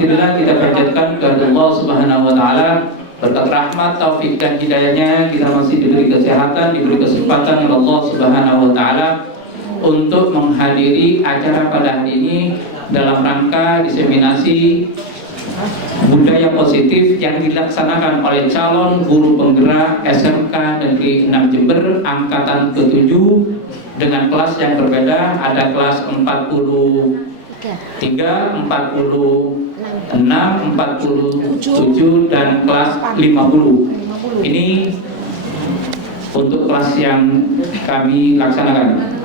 alhamdulillah kita panjatkan kepada Allah Subhanahu wa taala berkat rahmat, taufik dan hidayahnya kita masih diberi kesehatan, diberi kesempatan oleh Allah Subhanahu wa taala untuk menghadiri acara pada hari ini dalam rangka diseminasi budaya positif yang dilaksanakan oleh calon guru penggerak SMK Negeri 6 Jember angkatan ke-7 dengan kelas yang berbeda, ada kelas 43, 46, 47 dan kelas 50. Ini untuk kelas yang kami laksanakan.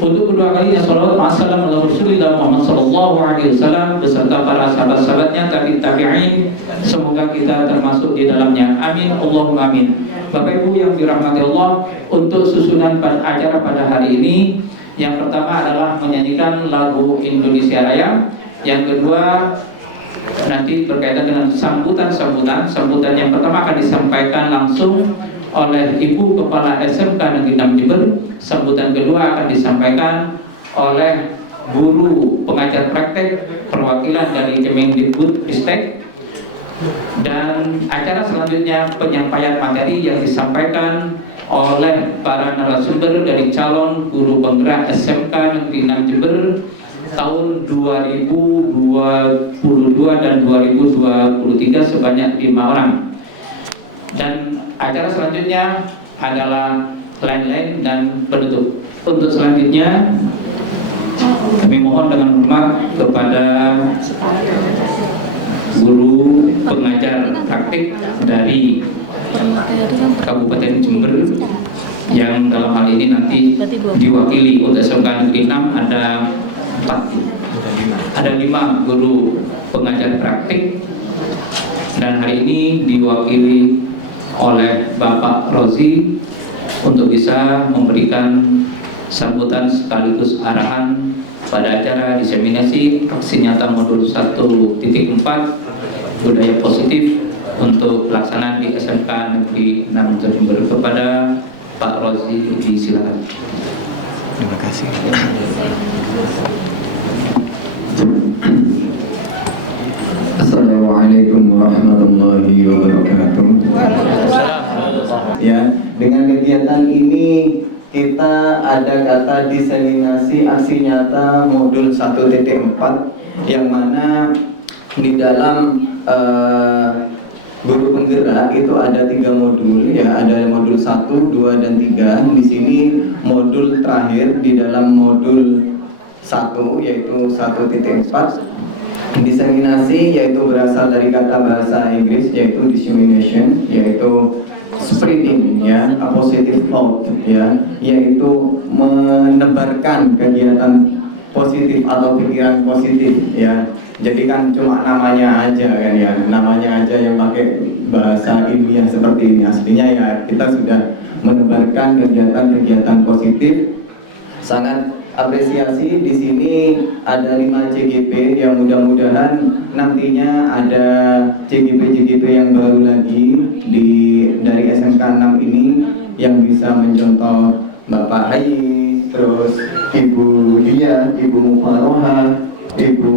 Untuk kedua kalinya salawat ma'assalam ala Rasulillah Muhammad sallallahu alaihi wasallam beserta para sahabat-sahabatnya tabi'in, semoga kita termasuk di dalamnya. Amin Allahumma amin. Bapak Ibu yang dirahmati Allah, untuk susunan acara pada hari ini, yang pertama adalah menyanyikan lagu Indonesia Raya. Yang kedua nanti berkaitan dengan sambutan yang pertama akan disampaikan langsung oleh Ibu Kepala SMK Negeri 6 Jember. Sambutan kedua akan disampaikan oleh guru pengajar praktek perwakilan dari Kemendikbudristek. Dan acara selanjutnya penyampaian materi yang disampaikan oleh para narasumber dari calon guru penggerak SMK Negeri 6 Jember tahun 2022 dan 2023 sebanyak 5 orang. Dan acara selanjutnya adalah lain-lain dan penutup. Untuk selanjutnya kami mohon dengan hormat kepada guru pengajar praktik dari Kabupaten Jember yang dalam hal ini nanti diwakili untuk SMK Negeri 6 ada 5 guru pengajar praktik, dan hari ini diwakili oleh Bapak Rozi untuk bisa memberikan sambutan sekaligus arahan pada acara diseminasi aksi nyata modul 1.4 budaya positif untuk pelaksanaan di SMK Negeri 6 Jember. Kepada Pak Rozi disilakan. Terima kasih. Assalamualaikum warahmatullahi wabarakatuh. Ya, dengan kegiatan ini kita ada kata diseminasi aksi nyata modul 1.4 yang mana di dalam guru penggerak itu ada 3 modul ya, ada modul 1, 2 dan 3. Di sini modul terakhir di dalam modul 1 yaitu 1.4 diseminasi, yaitu berasal dari kata bahasa Inggris yaitu dissemination, yaitu spreading ya, a positive thought ya, yaitu menebarkan kegiatan positif atau pikiran positif ya. Jadi kan cuma namanya aja kan ya, namanya aja yang pakai bahasa ilmiah seperti ini. Aslinya ya kita sudah menebarkan kegiatan-kegiatan positif. Sangat apresiasi di sini ada 5 CGP yang mudah-mudahan nantinya ada CGP yang baru lagi dari SMK 6 ini yang bisa mencontoh Bapak Hayi, terus Ibu Dia, Ibu Mufaroha, Ibu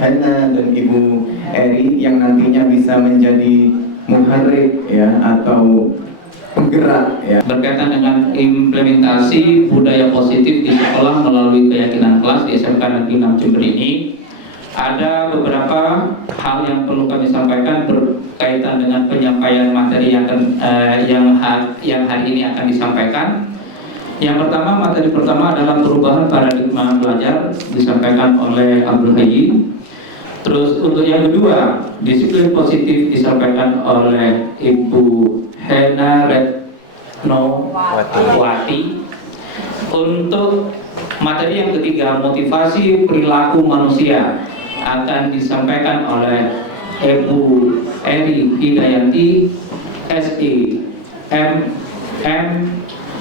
Hana dan Ibu Eri yang nantinya bisa menjadi muharrik ya atau penggerak ya. Berkaitan dengan implementasi budaya positif di sekolah melalui keyakinan kelas di SMK Negeri 6 Jember ini, ada beberapa hal yang perlu kami sampaikan berkaitan dengan penyampaian materi yang hari ini akan disampaikan. Yang pertama, materi pertama adalah perubahan paradigma belajar disampaikan oleh Abdul Hayy. Terus untuk yang kedua, disiplin positif disampaikan oleh Ibu Hena Retnowati. Untuk materi yang ketiga, motivasi perilaku manusia akan disampaikan oleh Ibu Eri Hidayanti, SE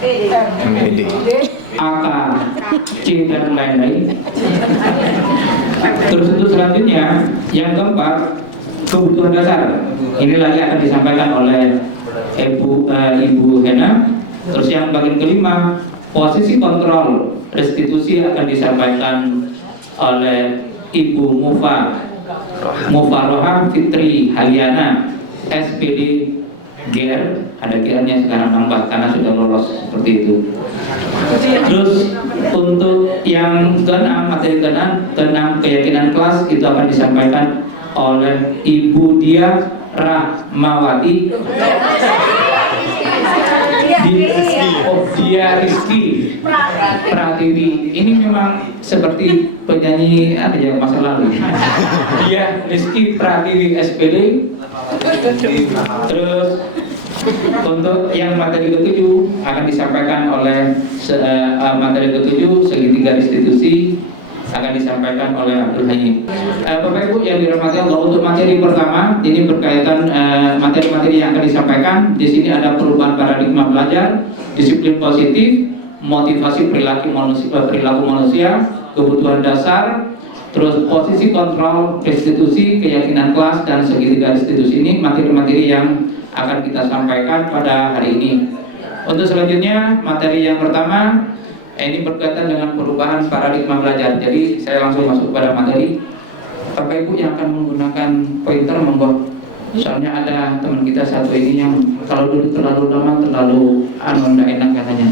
MPD, AK, C dan lain-lain. Terus untuk selanjutnya, yang keempat, kebutuhan dasar. Ini lagi akan disampaikan oleh Ibu Hena. Terus yang bagian kelima, posisi kontrol restitusi akan disampaikan oleh Ibu Mufa Mufarohah Fitri Haliana SPD GR, ada GR-nya sekarang nambah karena sudah lolos seperti itu. Terus untuk yang keenam, materi keenam keyakinan kelas itu akan disampaikan oleh Ibu Dia Rahmawati Dia Rizky Pratiwi. Ini memang seperti penyanyi ada yang masa lalu. Dia Rizky Pratiwi SPD. Terus untuk yang materi ketujuh akan disampaikan oleh materi ketujuh segitiga restitusi akan disampaikan oleh Abdul Hayy. Bapak Ibu yang dirahmati Allah, untuk materi pertama ini berkaitan materi-materi yang akan disampaikan. Di sini ada perubahan paradigma belajar, disiplin positif, motivasi perilaku manusia, kebutuhan dasar, terus posisi kontrol, restitusi, keyakinan kelas, dan segitiga restitusi. Ini materi-materi yang akan kita sampaikan pada hari ini. Untuk selanjutnya, materi yang pertama ini berkaitan dengan perubahan paradigma belajar. Jadi saya langsung masuk pada materi. Bapak Ibu yang akan menggunakan pointer monggo. Soalnya ada teman kita satu ini yang kalau dulu terlalu lama terlalu tidak enak katanya.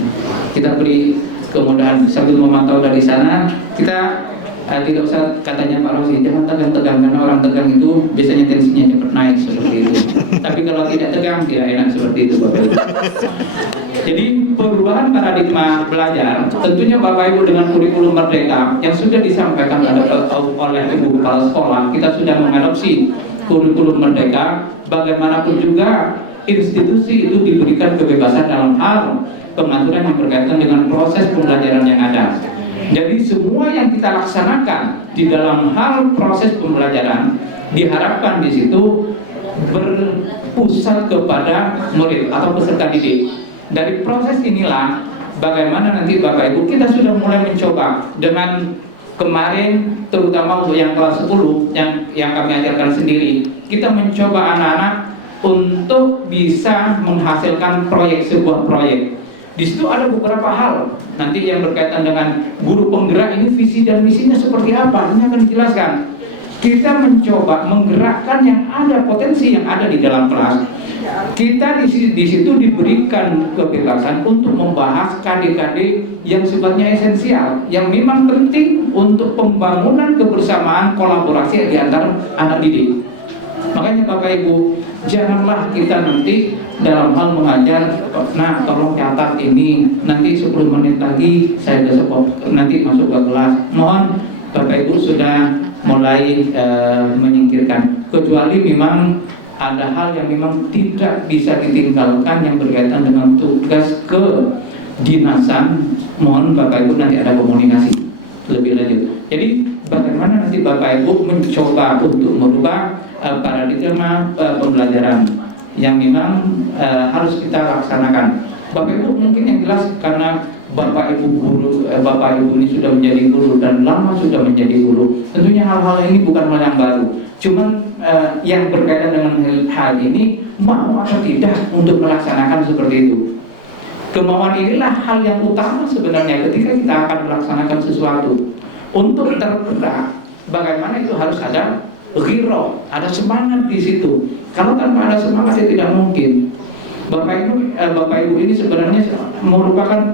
Kita beri kemudahan sambil memantau dari sana. Kita tidak usah katanya Pak Rosi, jangan tegang-tegang karena orang tegang itu biasanya tensinya cepat naik seperti itu. Tapi kalau tidak tegang tidak enak seperti itu Bapak Ibu. Jadi perubahan paradigma belajar tentunya Bapak Ibu dengan kurikulum merdeka yang sudah disampaikan oleh Ibu Kepala Sekolah, kita sudah mengadopsi kurikulum merdeka. Bagaimanapun juga institusi itu diberikan kebebasan dalam hal pengaturan yang berkaitan dengan proses pembelajaran yang ada. Jadi semua yang kita laksanakan di dalam hal proses pembelajaran diharapkan di situ berpusat kepada murid atau peserta didik. Dari proses inilah bagaimana nanti Bapak Ibu kita sudah mulai mencoba dengan kemarin terutama untuk yang kelas 10 yang kami ajarkan sendiri, kita mencoba anak-anak untuk bisa menghasilkan sebuah proyek. Di situ ada beberapa hal nanti yang berkaitan dengan guru penggerak ini visi dan misinya seperti apa, ini akan dijelaskan. Kita mencoba menggerakkan yang ada potensi yang ada di dalam kelas. Kita di situ diberikan kebebasan untuk membahas KD-KD yang sifatnya esensial, yang memang penting untuk pembangunan kebersamaan kolaborasi di antara anak didik. Makanya Bapak Ibu, janganlah kita nanti dalam hal mengajar, nah tolong catat ini, nanti 10 menit lagi saya besok nanti masuk ke kelas. Mohon Bapak Ibu sudah mulai menyingkirkan, kecuali memang ada hal yang memang tidak bisa ditinggalkan yang berkaitan dengan tugas kedinasan. Mohon Bapak Ibu nanti ada komunikasi lebih lanjut. Jadi bagaimana nanti Bapak Ibu mencoba untuk merubah paradigma pembelajaran yang memang harus kita laksanakan. Bapak Ibu mungkin yang jelas karena Bapak Ibu guru, Bapak Ibu ini sudah menjadi guru dan lama sudah menjadi guru. Tentunya hal-hal ini bukan hal yang baru. Cuman yang berkaitan dengan hal ini mau atau tidak untuk melaksanakan seperti itu. Kemauan inilah hal yang utama sebenarnya ketika kita akan melaksanakan sesuatu. Untuk tergerak, bagaimana itu harus ada ghirah, ada semangat di situ. Kalau tanpa ada semangat ya tidak mungkin. Bapak Ibu ini sebenarnya merupakan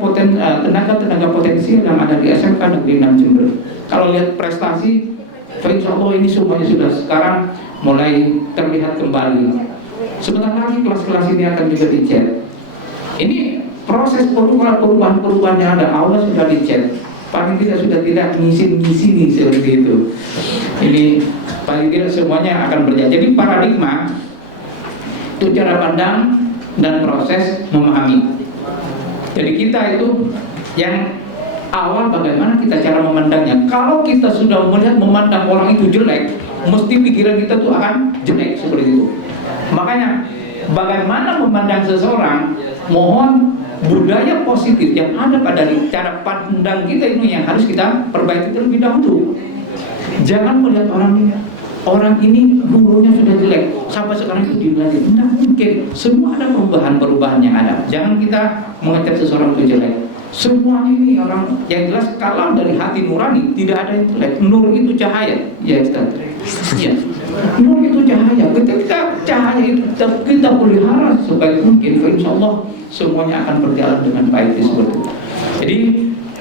tenaga potensial yang ada di SMK Negeri 6 Jember. Kalau lihat prestasi, insya Allah ini semuanya sudah sekarang mulai terlihat kembali. Sebentar lagi kelas-kelas ini akan juga dicet. Ini proses perubahan yang ada, aula sudah dicet. Paling tidak sudah tidak ngisi nih seperti itu. Ini paling tidak semuanya akan berjalan. Jadi paradigma itu cara pandang dan proses memahami. Jadi kita itu yang awal bagaimana kita cara memandangnya. Kalau kita sudah memandang orang itu jelek, mesti pikiran kita tuh akan jelek seperti itu. Makanya bagaimana memandang seseorang, mohon budaya positif yang ada pada cara pandang kita ini yang harus kita perbaiki terlebih dahulu. Jangan melihat orang ini gurunya sudah jelek sampai sekarang itu dinilai. Tidak mungkin. Semua ada perubahan yang ada. Jangan kita mengecap seseorang itu jelek. Semua ini orang yang jelas kalau dari hati nurani tidak ada yang jelek. Nur itu cahaya. Ya Ustaz. Ya. Nur itu cahaya. Ketika cahaya itu kita pelihara sebaik mungkin, insya Allah semuanya akan berjalan dengan baik seperti itu. Jadi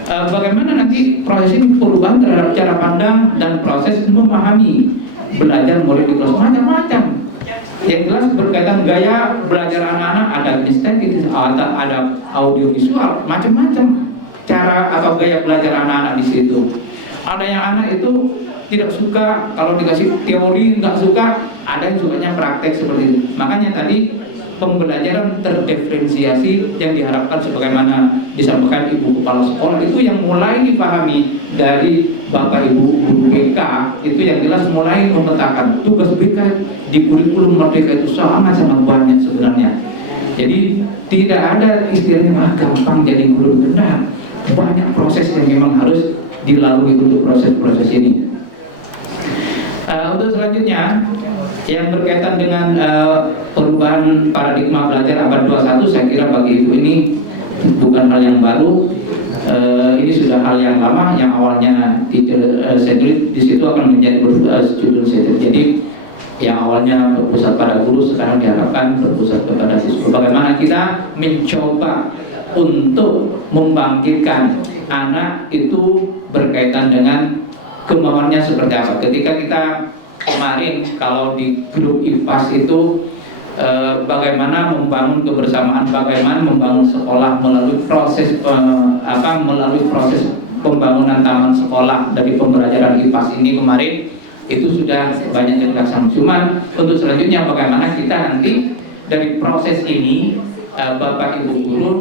bagaimana nanti proses ini perubahan terhadap cara pandang dan proses memahami belajar mulai di kelas macam-macam. Yang jelas berkaitan gaya belajar anak-anak, ada estetik, ada audiovisual, macam-macam cara atau gaya belajar anak-anak di situ. Ada yang anak itu tidak suka kalau dikasih teori, nggak suka, ada yang sukanya praktek seperti itu. Makanya tadi pembelajaran terdiferensiasi yang diharapkan sebagaimana disampaikan Ibu Kepala Sekolah itu yang mulai dipahami dari Bapak Ibu Guru BK, itu yang jelas mulai memetakan tugas BK di kurikulum Merdeka itu sangat-sangat banyak sebenarnya. Jadi tidak ada istilahnya gampang jadi guru, benar. Banyak proses yang memang harus dilalui untuk proses-proses ini. Untuk selanjutnya yang berkaitan dengan perubahan paradigma belajar abad 21, saya kira bagi Ibu ini bukan hal yang baru. Ini sudah hal yang lama, yang awalnya teacher-centered di situ akan menjadi student-centered. Jadi yang awalnya berpusat pada guru sekarang diharapkan berpusat kepada siswa. Bagaimana kita mencoba untuk membangkitkan anak itu berkaitan dengan kemauannya seperti apa. Ketika kita kemarin kalau di grup IPAS itu bagaimana membangun kebersamaan, bagaimana membangun sekolah melalui proses melalui proses pembangunan taman sekolah dari pembelajaran IPAS ini kemarin itu sudah banyak dilaksanakan. Cuman untuk selanjutnya bagaimana kita nanti dari proses ini Bapak Ibu guru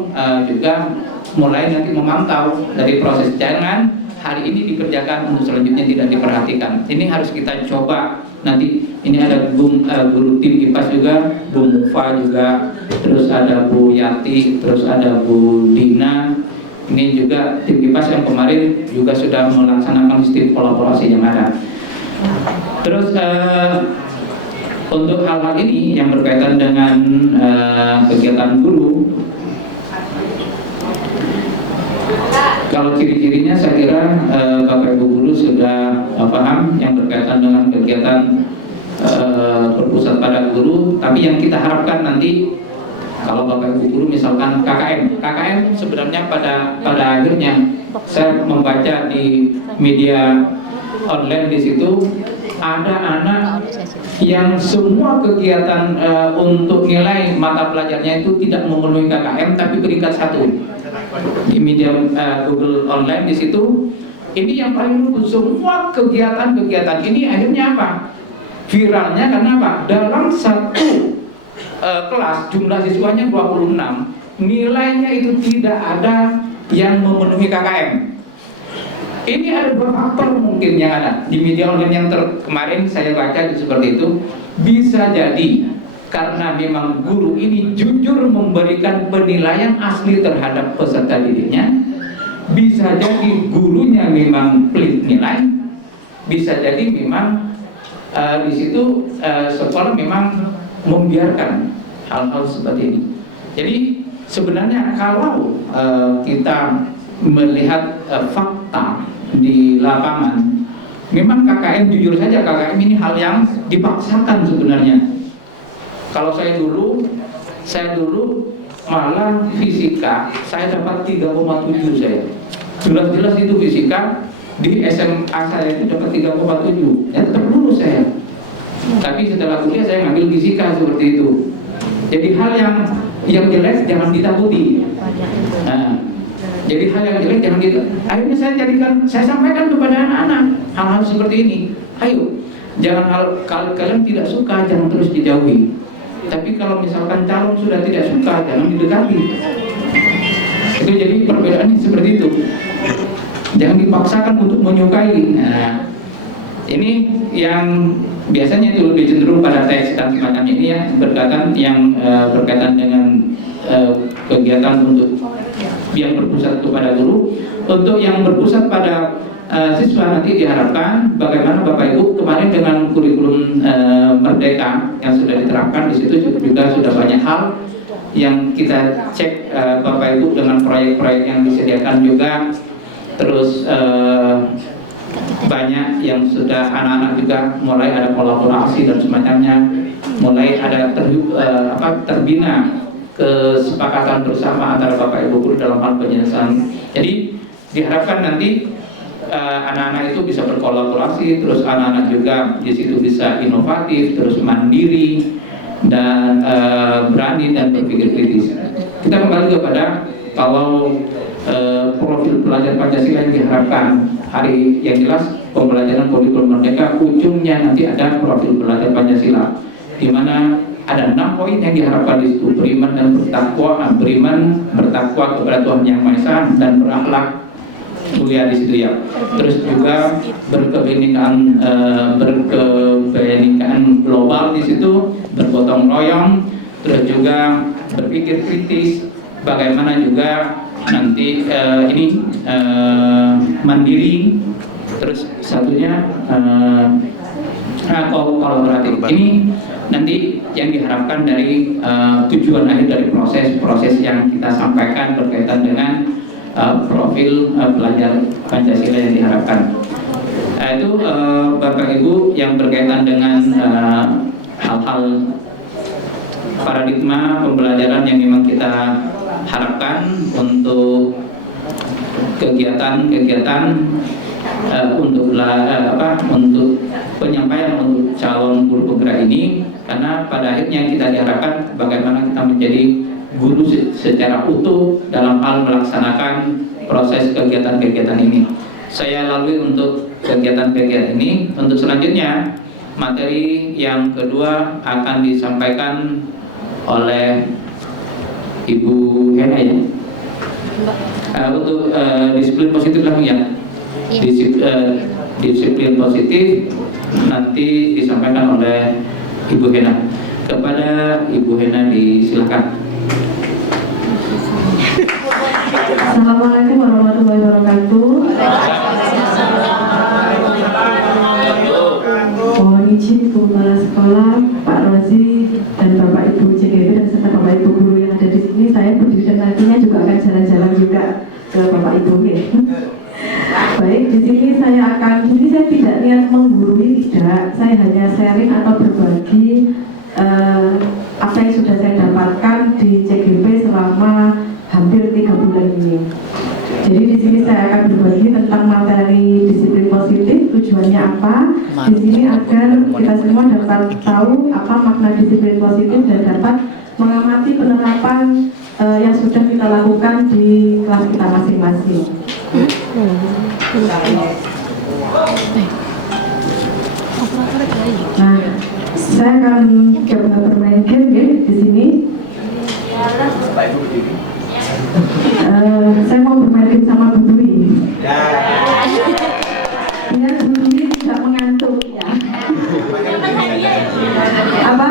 juga mulai nanti memantau dari proses, jangan hari ini dikerjakan untuk selanjutnya tidak diperhatikan. Ini harus kita coba nanti. Ini ada guru tim IPAS juga, Bu Mufa juga, terus ada Bu Yati, terus ada Bu Dina. Ini juga tim IPAS yang kemarin juga sudah melaksanakan sistem kolaborasi yang ada. Terus untuk hal-hal ini yang berkaitan dengan kegiatan guru, kalau ciri-cirinya saya kira Bapak Ibu guru sudah paham yang berkaitan dengan kegiatan berpusat pada guru. Tapi yang kita harapkan nanti kalau Bapak Ibu guru misalkan KKM sebenarnya pada akhirnya saya membaca di media online di situ ada anak yang semua kegiatan untuk nilai mata pelajarnya itu tidak memenuhi KKM tapi peringkat 1 di media Google online di situ. Ini yang paling lucu, semua kegiatan-kegiatan ini akhirnya apa? Viralnya karena apa? Dalam satu kelas jumlah siswanya 26, nilainya itu tidak ada yang memenuhi KKM. Ini ada dua faktor mungkin yang ada di media online yang kemarin saya baca seperti itu. Bisa jadi karena memang guru ini jujur memberikan penilaian asli terhadap peserta didiknya. Bisa jadi gurunya memang pelit nilai. Bisa jadi memang di situ sekolah memang membiarkan hal-hal seperti ini. Jadi sebenarnya kalau kita melihat fakta di lapangan, memang KKM jujur saja KKM ini hal yang dipaksakan sebenarnya. Kalau saya dulu malah fisika saya dapat 3,7 saya. Jelas-jelas itu fisika di SMA saya itu dapat 3,7. Ya tetap lulus saya. Tapi setelah kuliah saya ngambil fisika seperti itu. Jadi hal yang jelek jangan ditakuti. Nah, jadi hal yang jelek jangan akhirnya saya sampaikan kepada anak-anak hal-hal seperti ini. Ayo, jangan kalian tidak suka jangan terus dijauhi. Tapi kalau misalkan calon sudah tidak suka jangan didekati. Itu jadi perbedaannya seperti itu. Jangan dipaksakan untuk menyukai. Nah, ini yang biasanya itu lebih cenderung pada tes dan semacam ini ya, berkaitan dengan kegiatan untuk yang berpusat kepada guru. Untuk yang berpusat pada siswa nanti diharapkan bagaimana Bapak Ibu kemarin dengan kurikulum Merdeka yang sudah diterapkan di situ juga sudah banyak hal yang kita cek Bapak Ibu dengan proyek-proyek yang disediakan juga. Terus banyak yang sudah anak-anak juga mulai ada kolaborasi dan semacamnya, mulai ada terbina kesepakatan bersama antara Bapak Ibu guru dalam hal penyelesaian. Jadi diharapkan nanti anak-anak itu bisa berkolaborasi, terus anak-anak juga di situ bisa inovatif, terus mandiri dan berani dan berpikir kritis. Kita kembali kepada kalau profil pelajar Pancasila yang diharapkan hari yang jelas pembelajaran kurikulum merdeka ujungnya nanti ada profil pelajar Pancasila, di mana ada 6 poin yang diharapkan di situ: beriman dan bertakwa, kepada Tuhan Yang Maha Esa dan berakhlak mulia di situ ya. Terus juga berkebenekaan global di situ, bergotong royong, terus juga berpikir kritis, bagaimana juga nanti mandiri, terus satunya kolaboratif. Ini nanti yang diharapkan dari tujuan akhir dari proses yang kita sampaikan berkaitan dengan profil pelajar Pancasila yang diharapkan. Itu Bapak Ibu yang berkaitan dengan hal-hal paradigma pembelajaran yang memang kita harapkan untuk kegiatan-kegiatan untuk penyampaian untuk calon guru penggerak ini, karena pada akhirnya kita diharapkan bagaimana kita menjadi guru secara utuh dalam hal melaksanakan proses kegiatan-kegiatan ini. Saya lalui untuk kegiatan-kegiatan ini. Untuk selanjutnya materi yang kedua akan disampaikan oleh Ibu Hena ya. Untuk disiplin positif lah ya. Disiplin positif nanti disampaikan oleh Ibu Hena. Kepada Ibu Hena disilakan. Assalamualaikum warahmatullahi wabarakatuh. Mohon izin Ibu Kepala Sekolah, Pak Rozi, dan Bapak Ibu CGB dan serta Bapak Ibu guru yang ada di sini. Saya berdiri dan nantinya juga akan jalan-jalan juga ke Bapak Ibu. Baik, di sini saya tidak niat menggurui, tidak. Saya hanya sharing atau berbagi apa yang sudah saya dapatkan di CGB selama hampir 3 bulan ini. Jadi di sini saya akan berbagi tentang materi disiplin positif, tujuannya apa. Di sini agar kita semua dapat tahu apa makna disiplin positif dan dapat mengamati penerapan yang sudah kita lakukan di kelas kita masing-masing. Nah, saya akan coba bermain game ya di sini. Saya mau bermain game sama Bu Dwi. Ya, Bu Dwi tidak mengantuk ya. Apa?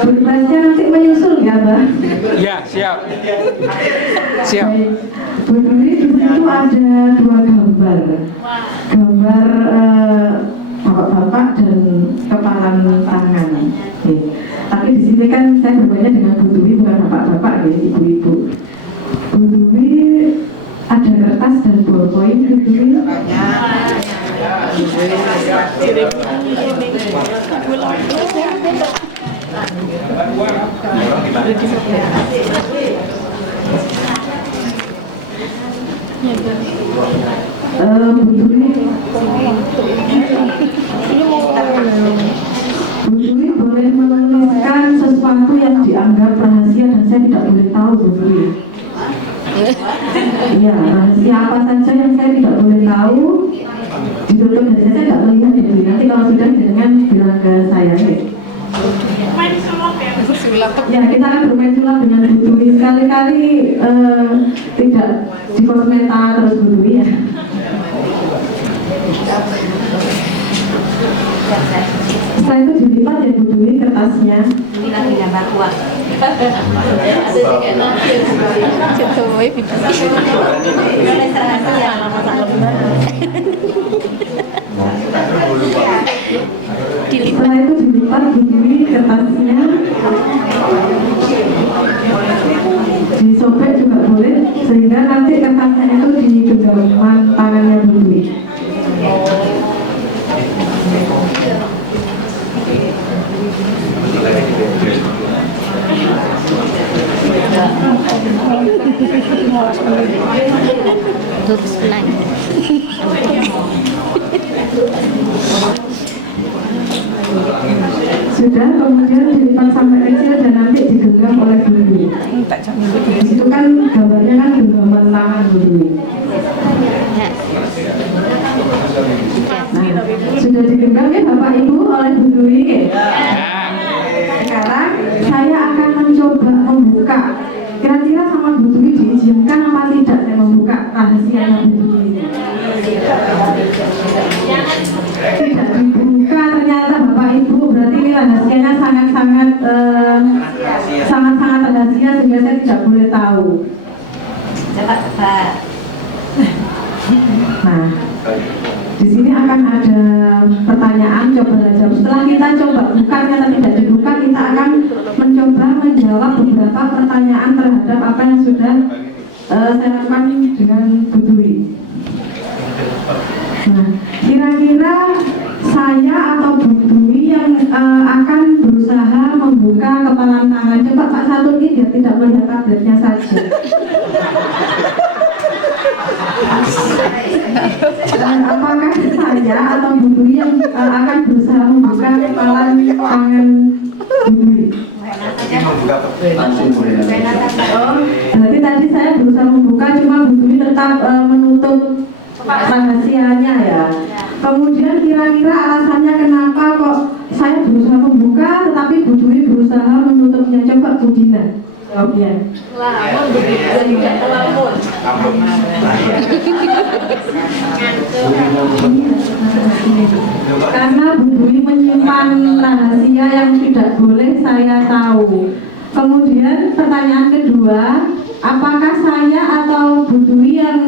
Bu Dwi nanti menyusul ya, Mbak? Ya, siap. Siap. Bu Dwi di situ ada 2 gambar. Gambar bapak-bapak dan kepalan tangan. Tapi di sini kan saya bermainnya dengan Bu Dwi, bukan bapak-bapak ya, ibu-ibu. Bu Dwi ada kertas dan ballpoint, Bu Dwi. Bu Dwi boleh menuliskan sesuatu yang dianggap rahasia dan saya tidak boleh tahu, Bu Dwi. Iya, rahasia apa saja yang saya tidak boleh tahu ditutup dan saya tidak melihat ya, Bu. Nanti kalau sudah dengan bilang ke saya ya. Ya, kita akan bermain sulap dengan Bu Dwi. Sekali-kali tidak di kosmeta terus Bu Dwi ya. Setelah itu dilipat ya Bu Dwi kertasnya. Ini lagi gambar uang. Setelah itu dilipat Bu Dwi kertasnya. Disobek juga boleh, sehingga nanti kertasnya itu di genggaman tangannya Bu Dwi. Terus naik. Sudah, kemudian dilipat sampai kecil dan nanti digenggam oleh bumi. Itu kan gambarnya kan genggaman tangan bumi. Nah, sudah digenggam ya Bapak Ibu oleh Bu Dwi. Sekarang saya akan mencoba membuka. Kira-kira sama Bu Dwi diizinkan apa tidak saya membuka rahasianya Bu Dwi? Tidak dibuka ternyata Bapak Ibu, berarti ini rahasianya sangat-sangat rahasia sehingga saya tidak boleh tahu. Nah, di sini akan ada pertanyaan, coba jawab. Setelah kita coba buka, ternyata tidak dibuka, kita akan mencoba menjawab beberapa pertanyaan terhadap apa yang sudah saya lakukan dengan Bu Dwi. Nah, kira-kira saya atau Bu Dwi yang akan berusaha membuka kepalan tangan. Coba Pak Saturi dia tidak melihat tabletnya saja. Apakah saya atau Bu Dwi yang akan berusaha membuka kepalan tangan Bu Dwi? Berarti tadi saya berusaha membuka, cuma Bu Dwi tetap menutup rahasianya ya. Kemudian kira-kira alasannya kenapa kok saya berusaha membuka tetapi Bu Dwi berusaha menutupnya? Coba Bu Dina jawabnya. Karena Bu Dwi menyimpan rahasia yang tidak boleh saya tahu. Kemudian pertanyaan kedua, apakah saya atau Bu Dwi yang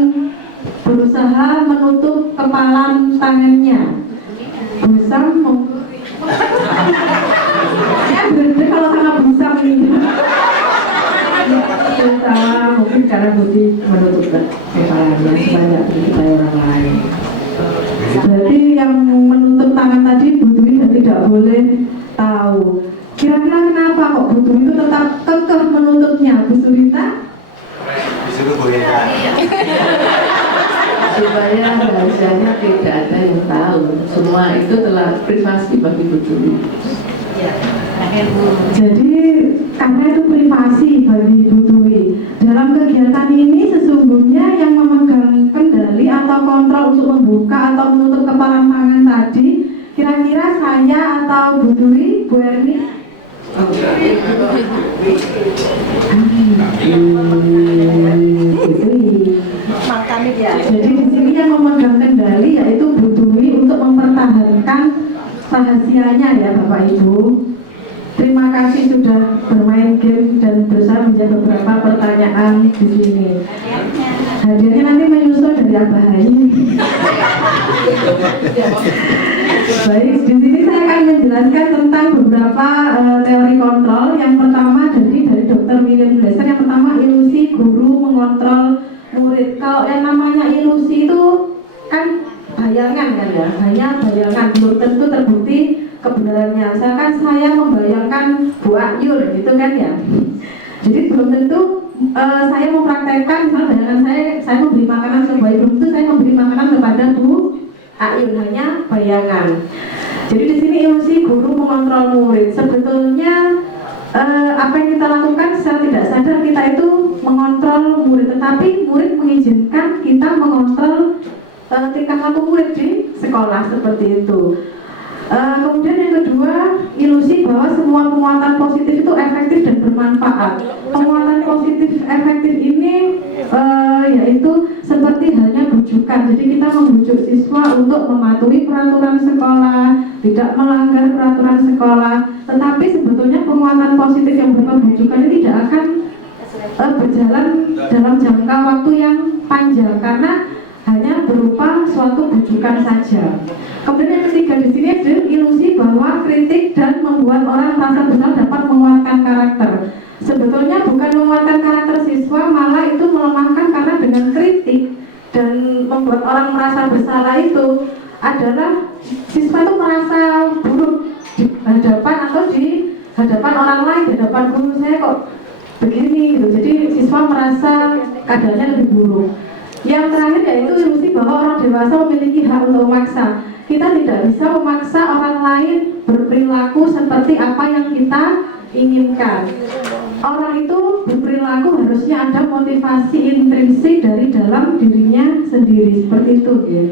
berusaha menutup kepalan tangannya? Busam saya benar kalau sama busam ini sama mungkin karena Budi menutup kepalanya supaya kita orang lain. Berarti yang menutup tangan tadi Bu Dwi tidak boleh tahu. Kira-kira kenapa kok Bu Dwi itu tetap kekeh menutupnya, Bu Surita? Supaya rahasianya tidak ada yang tahu. Semua itu telah privasi bagi Bu Dwi. Jadi karena itu privasi bagi Bu Dwi. Dalam kegiatan ini sesungguhnya yang memegang kendali atau kontrol untuk membuka atau menutup kepalan tangan tadi, kira-kira saya atau Bu Dwi, Bu Erni? Jadi di sini yang memegang kendali yaitu Bu Dwi untuk mempertahankan rahasianya ya Bapak Ibu. Terima kasih sudah bermain game dan berusaha menjawab beberapa pertanyaan di sini. Hadiahnya nanti menyusul dari Abah Hayi. Baik, di sini saya akan menjelaskan tentang beberapa teori kontrol. Yang pertama dari Dr. William Glasser. Yang pertama, ilusi guru mengontrol murid. Kalau yang namanya ilusi itu kan bayangan kan ya, hanya bayangan, belum tentu terbukti kebenarannya. Misalkan saya membayangkan Bu Ayu gitu kan ya. Jadi belum tentu saya mempraktekkan, misalnya bayangan saya memberi makanan ke Bu Ayu, belum tentu saya memberi makanan kepada Bu Ayu, hanya bayangan. Jadi di sini ilusi guru mengontrol murid. Sebetulnya apa yang kita lakukan secara tidak sadar kita itu mengontrol murid, tetapi murid mengizinkan kita mengontrol tingkah laku murid di sekolah seperti itu. Kemudian yang kedua, ilusi bahwa semua penguatan positif itu efektif dan bermanfaat. Penguatan positif efektif ini yaitu seperti halnya bujukan. Jadi kita membujuk siswa untuk mematuhi peraturan sekolah, tidak melanggar peraturan sekolah. Tetapi sebetulnya penguatan positif yang berupa bujukan ini tidak akan berjalan dalam jangka waktu yang panjang karena hanya berupa suatu bujukan saja. Kemudian yang ketiga di sini ada ilusi bahwa kritik dan membuat orang merasa bersalah dapat menguatkan karakter. Sebetulnya bukan menguatkan karakter siswa, malah itu melemahkan karena dengan kritik dan membuat orang merasa bersalah itu adalah siswa itu merasa buruk di hadapan atau di hadapan orang lain, di hadapan guru. Saya kok begini gitu. Jadi siswa merasa keadaannya lebih buruk. Yang terakhir yaitu ilusi bahwa orang dewasa memiliki hak untuk memaksa. Kita tidak bisa memaksa orang lain berperilaku seperti apa yang kita inginkan. Orang itu berperilaku harusnya ada motivasi intrinsik dari dalam dirinya sendiri, seperti itu ya.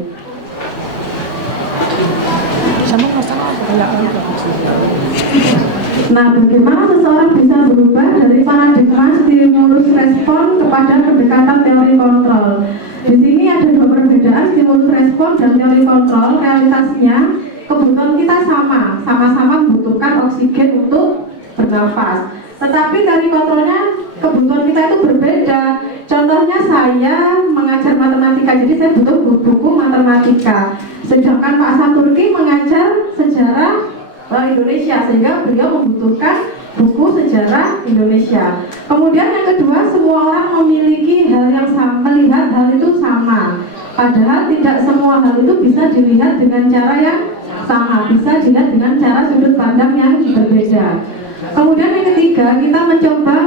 Nah, bagaimana seseorang bisa berubah dari paradigma stimulus respon kepada pendekatan teori kontrol? Di sini ada dua perbedaan, stimulus respon dan teori kontrol. Realitasnya kebutuhan kita sama-sama membutuhkan oksigen untuk bernafas. Tetapi teori kontrolnya kebutuhan kita itu berbeda. Contohnya saya mengajar matematika, jadi saya butuh buku matematika. Sedangkan Pak Saturki mengajar sejarah Indonesia, sehingga beliau membutuhkan buku sejarah Indonesia. Kemudian yang kedua, semua orang memiliki hal yang sama, melihat hal itu sama. Padahal tidak semua hal itu bisa dilihat dengan cara yang sama, bisa dilihat dengan cara sudut pandang yang berbeda. Kemudian yang ketiga, kita mencoba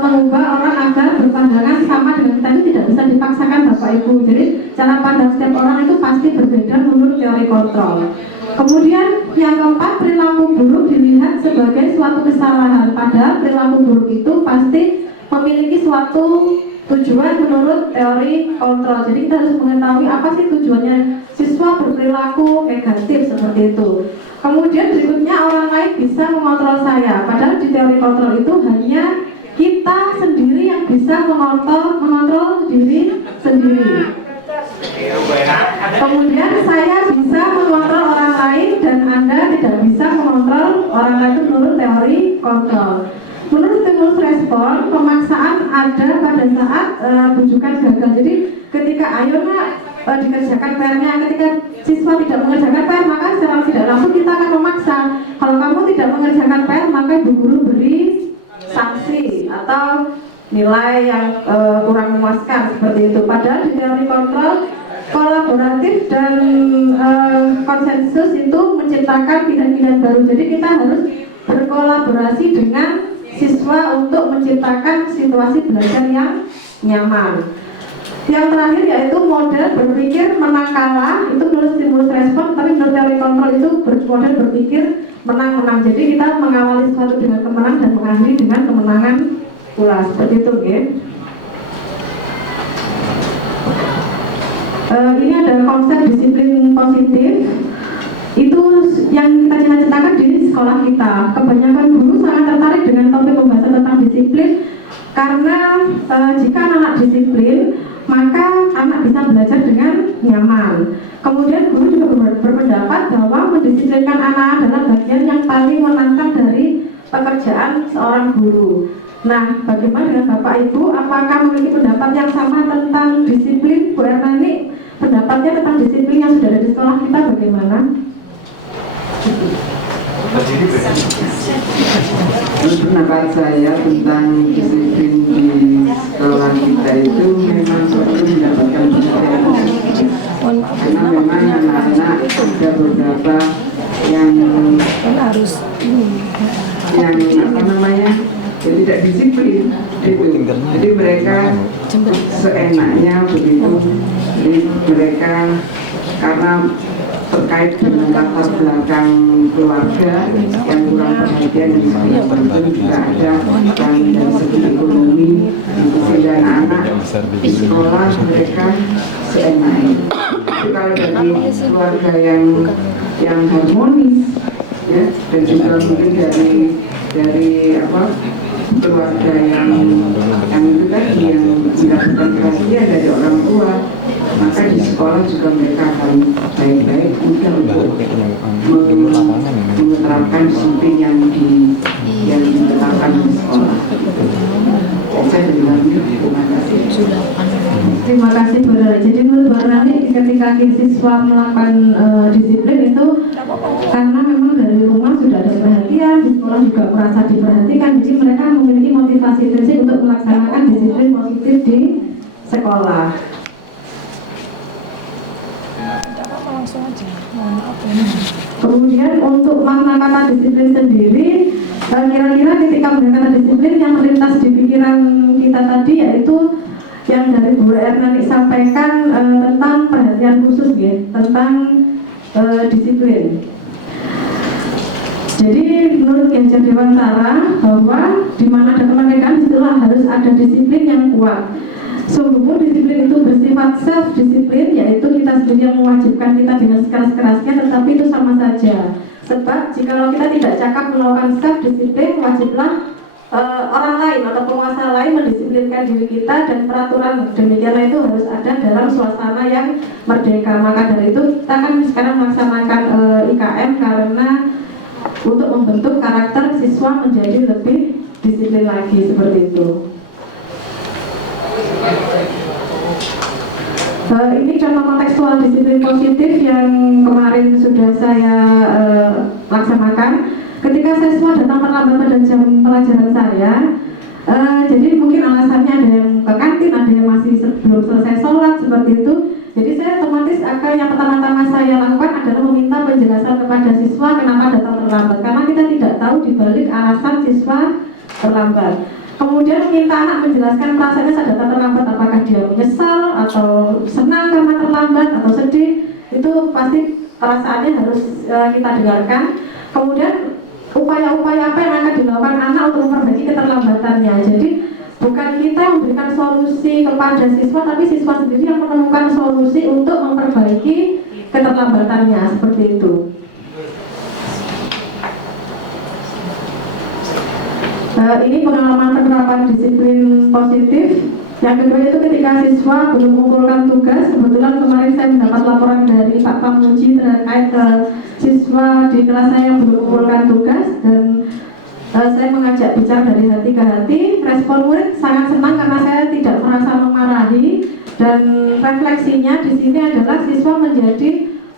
mengubah orang agar berpandangan sama dengan kita, itu tidak bisa dipaksakan Bapak Ibu. Jadi cara pandang setiap orang itu pasti berbeda menurut teori kontrol. Kemudian yang keempat, perilaku buruk dilihat sebagai suatu kesalahan, padahal perilaku buruk itu pasti memiliki suatu tujuan menurut teori kontrol. Jadi kita harus mengetahui apa sih tujuannya siswa berperilaku negatif seperti itu. Kemudian berikutnya, orang lain bisa mengontrol saya, padahal di teori kontrol itu hanya kita sendiri yang bisa mengontrol diri sendiri. Kemudian saya bisa mengontrol orang lain dan Anda tidak bisa mengontrol orang lain menurut teori kontrol. Menurut stimulus respon, pemaksaan ada pada saat bujukan gagal. Jadi ketika ayo dikerjakan PR-nya, ketika siswa tidak mengerjakan PR, maka secara tidak langsung kita akan memaksa. Kalau kamu tidak mengerjakan PR, maka ibu guru beri sanksi atau nilai yang kurang memuaskan, seperti itu. Padahal di teori kontrol, kolaboratif dan konsensus itu menciptakan pilihan-pilihan baru. Jadi kita harus berkolaborasi dengan siswa untuk menciptakan situasi belajar yang nyaman. Yang terakhir yaitu model berpikir menang kalah, itu menurut stimulus respon, tapi menurut teori kontrol itu model berpikir menang-menang. Jadi kita mengawali sesuatu dengan kemenangan dan mengakhiri dengan kemenangan pula, seperti itu ya. Ini ada konsep disiplin positif. Itu yang kita cita-citakan di sekolah kita. Kebanyakan guru sangat tertarik dengan topik pembahasan tentang disiplin, karena jika anak disiplin, maka anak bisa belajar dengan nyaman. Kemudian guru juga berpendapat bahwa mendisiplinkan anak adalah bagian yang paling menantang dari pekerjaan seorang guru. Nah, bagaimana dengan Bapak Ibu? Apakah memiliki pendapat yang sama tentang disiplin? Bu Ernani, pendapatnya tentang disiplin yang sudah ada di sekolah kita bagaimana? Pendapat saya tentang disiplin di sekolah kita itu memang perlu mendapatkan disiplin, karena memang anak-anak ada beberapa yang apa namanya, yang tidak disiplin gitu. Jadi mereka seenaknya begitu. Jadi mereka karena terkait dengan latar belakang keluarga yang kurang perhatian dan sebagainya, juga ada yang dari segi ekonomi, sehingga anak di sekolah mereka seenaknya. Tapi kalau dari keluarga yang harmonis, ya, dan juga mungkin dari apa, keluarga yang itu tadi yang mendapatkan perhatian dari orang tua, maka di sekolah juga mereka akan baik-baik untuk menerapkan disiplin yang ditetapkan di sekolah. Saya berbilang, terima kasih. Terima kasih Bu Rani. Jadi menurut Bu Rani, ketika siswa melakukan disiplin itu karena memang dari rumah sudah ada perhatian, di sekolah juga merasa diperhatikan, jadi mereka memiliki motivasi intrinsik untuk melaksanakan disiplin positif di sekolah. Kemudian untuk makna kata disiplin sendiri, Kira-kira ketika menggunakan disiplin yang melintas di pikiran kita tadi yaitu yang dari Bu Ernani sampaikan tentang perhatian khusus ya, tentang disiplin. Jadi menurut Genjar Dewantara bahwa di mana ada kemerdekaan itulah harus ada disiplin yang kuat. Sungguh pun disiplin itu bersifat self-disiplin, yaitu kita sendiri yang mewajibkan kita dengan sekeras-kerasnya, tetapi itu sama saja. Sebab jikalau kita tidak cakap melakukan self-disiplin, wajiblah orang lain atau penguasa lain mendisiplinkan diri kita, dan peraturan demikianlah itu harus ada dalam suasana yang merdeka. Maka dari itu kita kan sekarang melaksanakan IKM karena untuk membentuk karakter siswa menjadi lebih disiplin lagi, seperti itu. Ini contoh kontekstual disiplin positif yang kemarin sudah saya laksanakan. Ketika siswa datang terlambat pada jam pelajaran saya, jadi mungkin alasannya ada yang ke kantin, ada yang masih belum selesai sholat, seperti itu. Jadi saya otomatis yang pertama-tama saya lakukan adalah meminta penjelasan kepada siswa kenapa datang terlambat, karena kita tidak tahu dibalik alasan siswa terlambat. Kemudian meminta anak menjelaskan perasaannya saat datang terlambat, apakah dia menyesal atau senang karena terlambat atau sedih, itu pasti perasaannya harus kita dengarkan. Kemudian upaya-upaya apa yang akan dilakukan anak untuk memperbaiki keterlambatannya. Jadi bukan kita yang memberikan solusi kepada siswa, tapi siswa sendiri yang menemukan solusi untuk memperbaiki keterlambatannya, seperti itu. Ini pengalaman penerapan disiplin positif. Yang kedua itu ketika siswa belum mengumpulkan tugas. Kebetulan kemarin saya mendapat laporan dari Pak Pamuji terkait siswa di kelas saya yang belum mengumpulkan tugas, dan saya mengajak bicara dari hati ke hati. Respon murid sangat senang karena saya tidak merasa memarahi, dan refleksinya di sini adalah siswa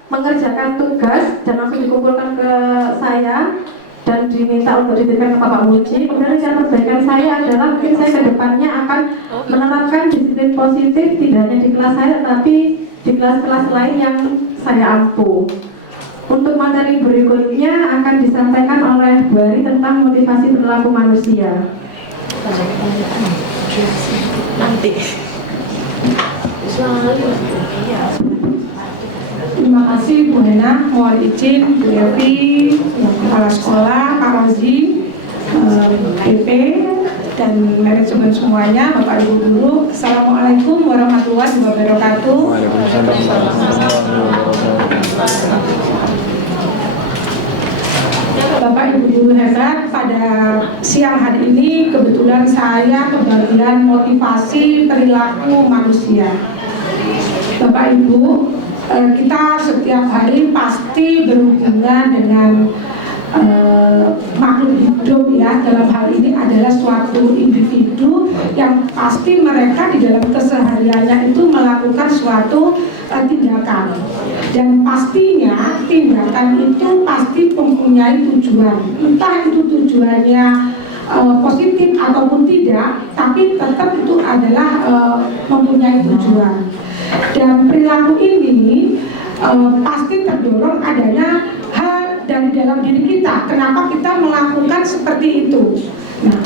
mengerjakan tugas dan langsung dikumpulkan ke saya dan diminta untuk dititipkan ke Pak Muji. Kemudian rencana perbaikan saya adalah mungkin saya ke depannya akan menerapkan disiplin positif tidak hanya di kelas saya, tapi di kelas-kelas lain yang saya ampu. Untuk materi berikutnya akan disampaikan oleh Bu Ari tentang motivasi perilaku manusia. Nanti. Terima kasih Bu Hena, mohon izin Bu Evi, kepala sekolah, Pak Rozi, PP, dan manajemen semuanya, Bapak Ibu guru. Assalamualaikum warahmatullahi wabarakatuh. Bapak Ibu guru hebat, pada siang hari ini kebetulan saya kebagian motivasi perilaku manusia. Bapak Ibu, kita setiap hari pasti berhubungan dengan makhluk hidup ya. Dalam hal ini adalah suatu individu yang pasti mereka di dalam kesehariannya itu melakukan suatu tindakan, dan pastinya tindakan itu pasti mempunyai tujuan, entah itu tujuannya positif ataupun tidak, tapi tetap itu adalah mempunyai tujuan. Dan perilaku ini pasti terdorong adanya hal dari dalam diri kita. Kenapa kita melakukan seperti itu? Nah,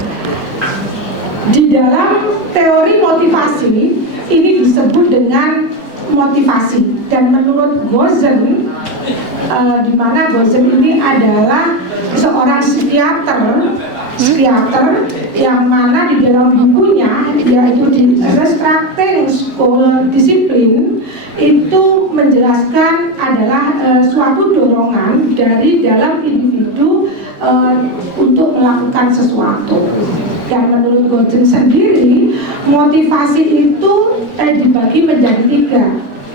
di dalam teori motivasi ini disebut dengan motivasi, dan menurut Gozen, di mana Gozen ini adalah seorang psikiater yang mana di dalam bukunya yaitu di Restricting School Discipline itu menjelaskan adalah suatu dorongan dari dalam individu untuk melakukan sesuatu. Dan menurut Gozen sendiri, motivasi itu dibagi menjadi 3.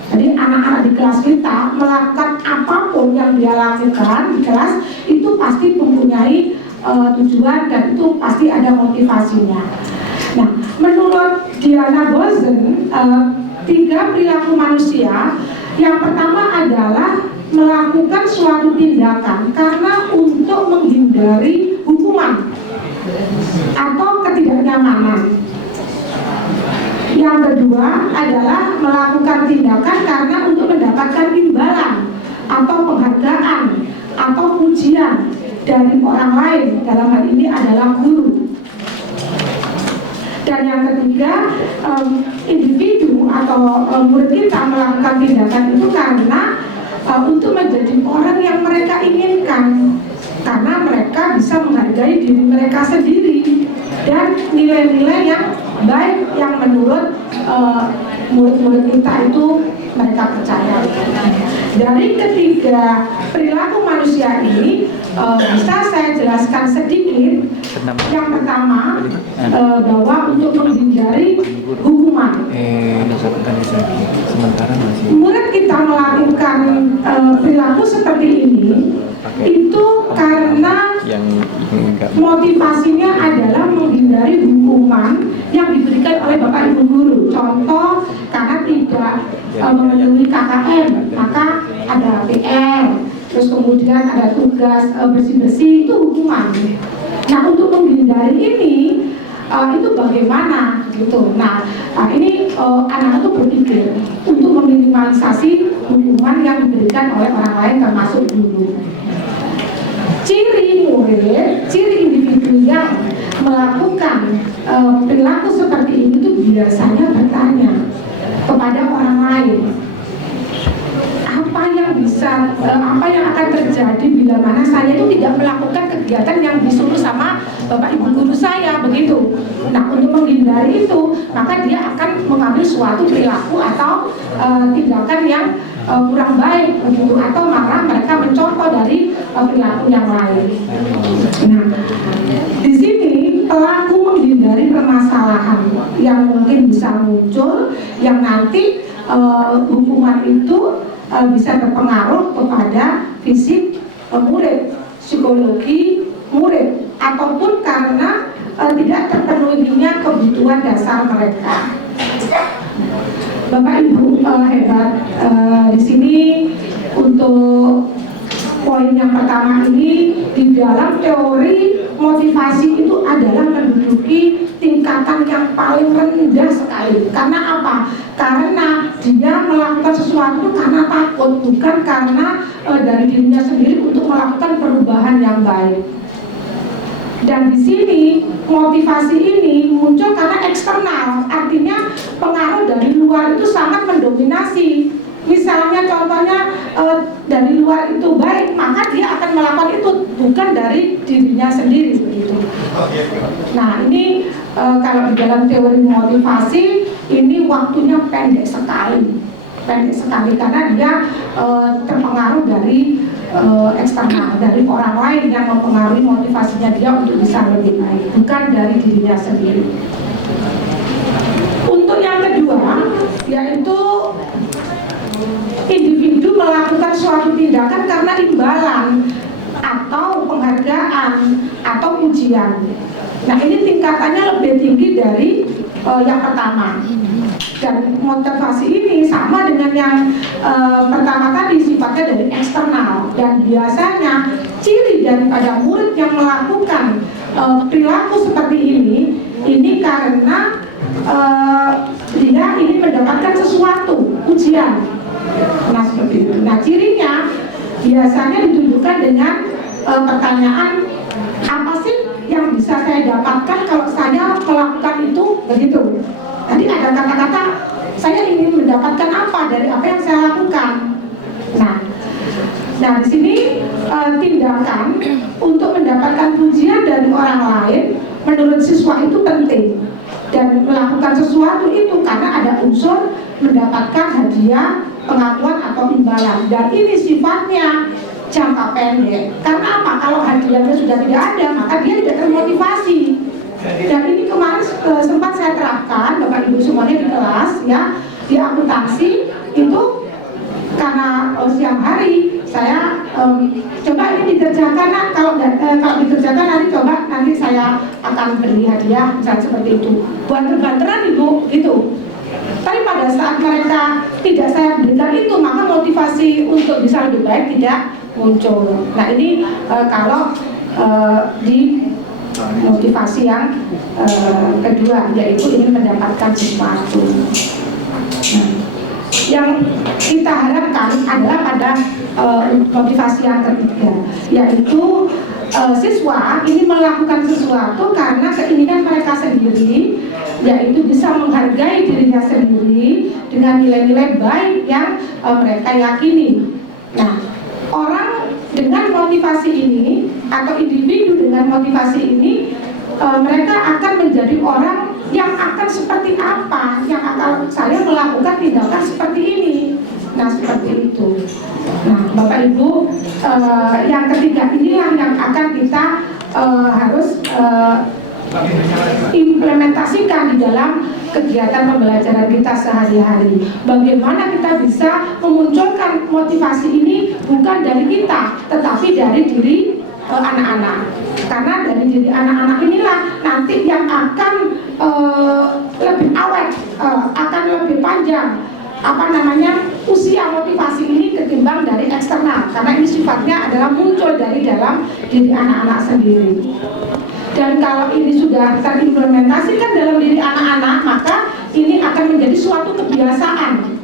Jadi anak-anak di kelas kita melakukan apapun yang dia lakukan di kelas itu pasti mempunyai tujuan, dan itu pasti ada motivasinya. Nah, menurut Diana Gozen, 3 perilaku manusia. Yang pertama adalah melakukan suatu tindakan karena untuk menghindari hukuman atau ketidaknyamanan. Yang kedua adalah melakukan tindakan karena untuk mendapatkan imbalan atau penghargaan atau pujian dari orang lain, dalam hal ini adalah guru. Dan yang ketiga, individu atau murid kita melakukan tindakan itu karena untuk menjadi orang yang mereka inginkan, karena mereka bisa menghargai diri mereka sendiri dan nilai-nilai yang baik yang menurut murid-murid kita itu mereka percaya. Dari ketiga perilaku manusia ini bisa saya jelaskan sedikit. Yang pertama, bahwa untuk menghindari hukuman, sementara masih murid kita melakukan perilaku seperti ini itu karena yang enggak motivasinya adalah menghindari hukuman yang diberikan oleh Bapak Ibu guru. Contoh, karena tidak memenuhi KKM, maka ada PR, terus kemudian ada tugas bersih-bersih, itu hukuman. Nah, untuk menghindari ini itu bagaimana gitu. Nah, ini anak-anak itu berpikir untuk meminimalisasi hukuman yang diberikan oleh orang lain termasuk guru. Ciri murid, ciri individu yang melakukan perilaku seperti ini itu biasanya bertanya kepada orang lain, apa yang akan terjadi bila mana saya itu tidak melakukan kegiatan yang disuruh sama Bapak Ibu guru saya, begitu. Nah, untuk menghindari itu, maka dia akan mengambil suatu perilaku atau tindakan yang kurang baik, begitu, atau malah mereka mencontoh dari perilaku yang lain. Nah, di sini pelaku menghindari permasalahan yang mungkin bisa muncul, yang nanti hukuman itu bisa berpengaruh kepada fisik murid, psikologi murid, ataupun karena tidak terpenuhinya kebutuhan dasar mereka. Bapak Ibu hebat. Di sini untuk poin yang pertama ini, di dalam teori motivasi itu adalah menduduki tingkatan yang paling rendah sekali. Karena apa? Karena dia melakukan sesuatu karena takut, bukan karena dari dirinya sendiri untuk melakukan perubahan yang baik. Dan di sini motivasi ini muncul karena eksternal, artinya pengaruh dari luar itu sangat mendominasi. Misalnya contohnya dari luar itu baik, maka dia akan melakukan itu, bukan dari dirinya sendiri, begitu. Nah, ini kalau di dalam teori motivasi ini waktunya pendek sekali karena dia terpengaruh dari eksternal, dari orang lain yang mempengaruhi motivasinya dia untuk bisa lebih baik, bukan dari dirinya sendiri. Untuk yang kedua, yaitu individu melakukan suatu tindakan karena imbalan atau penghargaan atau pujian. Nah, ini tingkatannya lebih tinggi dari yang pertama. Dan motivasi ini sama dengan yang pertama tadi, sifatnya dari eksternal. Dan biasanya ciri daripada murid yang melakukan perilaku seperti ini karena dia ingin mendapatkan sesuatu, ujian. Nah, seperti itu. Nah, cirinya biasanya ditunjukkan dengan pertanyaan, apa sih yang bisa saya dapatkan kalau saya melakukan itu, begitu. Tadi ada kata-kata, saya ingin mendapatkan apa dari apa yang saya lakukan. Nah di sini tindakan untuk mendapatkan pujian dari orang lain menurut siswa itu penting, dan melakukan sesuatu itu karena ada unsur mendapatkan hadiah, pengakuan atau imbalan. Dan ini sifatnya jangka pendek. Karena apa? Kalau hadiahnya sudah tidak ada, maka dia tidak termotivasi. Dan ini kemarin sempat saya terapkan, Bapak Ibu semuanya di kelas, ya, di akuntansi itu karena siang hari saya coba ini dikerjakan, nah, kalau dikerjakan nanti saya akan beri hadiah, misalnya seperti itu. Banter-banteran Ibu, gitu. Tapi pada saat mereka tidak saya berikan itu, maka motivasi untuk bisa lebih baik tidak muncul. Nah, ini kalau di motivasi yang kedua, yaitu ingin mendapatkan sesuatu. Nah, yang kita harapkan adalah pada motivasi yang ketiga, yaitu siswa ini melakukan sesuatu karena keinginan mereka sendiri, yaitu bisa menghargai dirinya sendiri dengan nilai-nilai baik yang mereka yakini. Nah, orang dengan motivasi ini atau individu dengan motivasi ini, mereka akan menjadi orang yang akan seperti apa, yang akan saya melakukan tindakan seperti ini. Nah, seperti itu. Nah, Bapak Ibu, yang ketiga inilah yang akan kita harus implementasikan di dalam kegiatan pembelajaran kita sehari-hari. Bagaimana kita bisa memunculkan motivasi ini bukan dari kita, tetapi dari diri anak-anak. Karena dari diri anak-anak inilah nanti yang akan lebih awet, akan lebih panjang usia motivasi ini ketimbang dari eksternal, karena ini sifatnya adalah muncul dari dalam diri anak-anak sendiri. Dan kalau ini sudah terimplementasikan dalam diri anak-anak, maka ini akan menjadi suatu kebiasaan.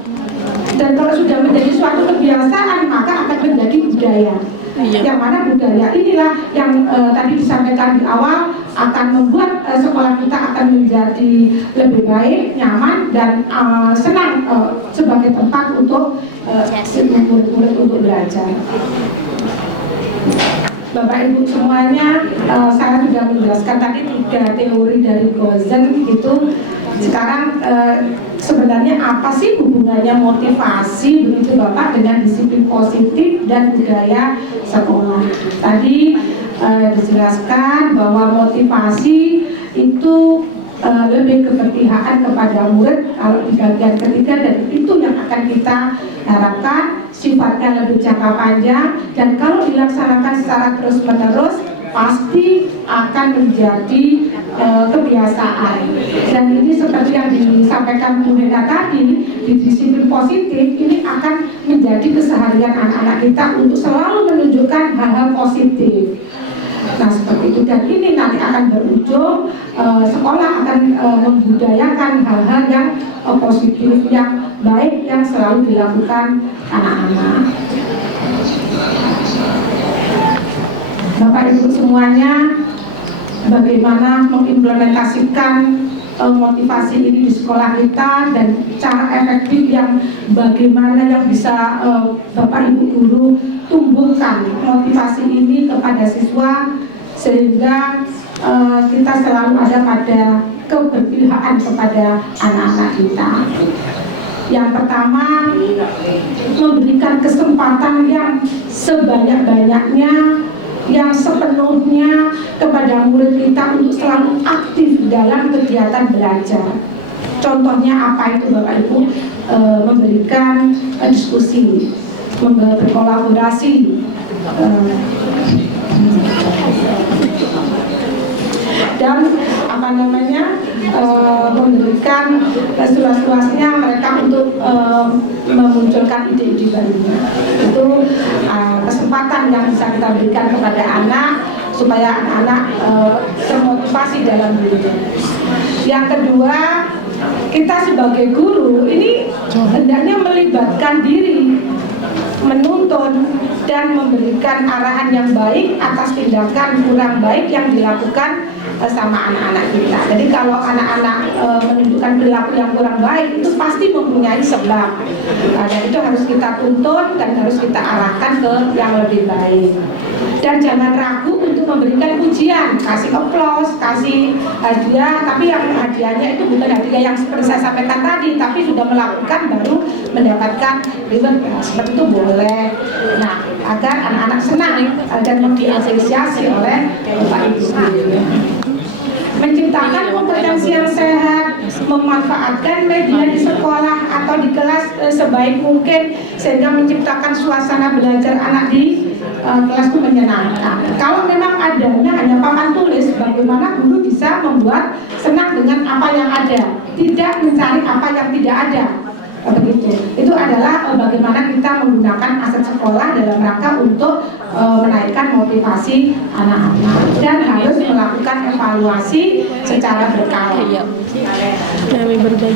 Dan kalau sudah menjadi suatu kebiasaan, maka akan menjadi budaya. Yang mana budaya inilah yang tadi disampaikan di awal akan membuat sekolah kita akan menjadi lebih baik, nyaman, dan senang sebagai tempat untuk murid-murid untuk belajar. Bapak Ibu semuanya, saya sudah menjelaskan tadi 3 teori dari Gozen itu. Sekarang sebenarnya apa sih hubungannya motivasi begitu Bapak dengan disiplin positif dan budaya sekolah? Tadi dijelaskan bahwa motivasi itu lebih keberpihakan kepada murid kalau di bagian ketiga, dan itu yang akan kita harapkan sifatnya lebih jangka panjang, dan kalau dilaksanakan secara terus-menerus pasti akan menjadi kebiasaan. Dan ini seperti yang disampaikan Bu Hena tadi, di disiplin positif ini akan menjadi keseharian anak-anak kita untuk selalu menunjukkan hal-hal positif. Nah, seperti itu, dan ini nanti akan berujung sekolah akan membudayakan hal-hal yang positif, yang baik, yang selalu dilakukan anak-anak. Bapak Ibu semuanya, bagaimana mengimplementasikan motivasi ini di sekolah kita, dan cara efektif yang bagaimana yang bisa Bapak Ibu guru tumbuhkan motivasi ini kepada siswa sehingga kita selalu ada pada keberpihakan kepada anak-anak kita. Yang pertama, memberikan kesempatan yang sebanyak-banyaknya, yang sepenuhnya kepada murid kita untuk selalu aktif dalam kegiatan belajar. Contohnya apa itu Bapak Ibu? Memberikan diskusi, berkolaborasi, dan memberikan seluas-luasnya mereka untuk memunculkan ide-ide barunya. Itu kesempatan yang bisa kita berikan kepada anak supaya anak-anak termotivasi dalam dirinya. Yang kedua, kita sebagai guru ini hendaknya melibatkan diri, menuntun dan memberikan arahan yang baik atas tindakan kurang baik yang dilakukan sama anak-anak kita. Jadi kalau anak-anak menunjukkan perilaku yang kurang baik, itu pasti mempunyai sebab. Dan itu harus kita tuntun dan harus kita arahkan ke yang lebih baik. Dan jangan ragu untuk memberikan pujian, kasih aplaus, kasih hadiah. Tapi yang hadiahnya itu bukan hadiah yang seperti saya sampaikan tadi, tapi sudah melakukan baru mendapatkan reward. Seperti itu boleh. Nah, agar anak-anak senang dan diapresiasi oleh Bapak Ibu. Menciptakan kompetensi yang sehat, memanfaatkan media di sekolah atau di kelas sebaik mungkin sehingga menciptakan suasana belajar anak di kelas itu menyenangkan. Kalau memang adanya hanya papan tulis, bagaimana guru bisa membuat senang dengan apa yang ada, tidak mencari apa yang tidak ada. Begitu. Itu adalah bagaimana kita menggunakan aset sekolah dalam rangka untuk menaikkan motivasi anak-anak, dan harus melakukan evaluasi secara berkala.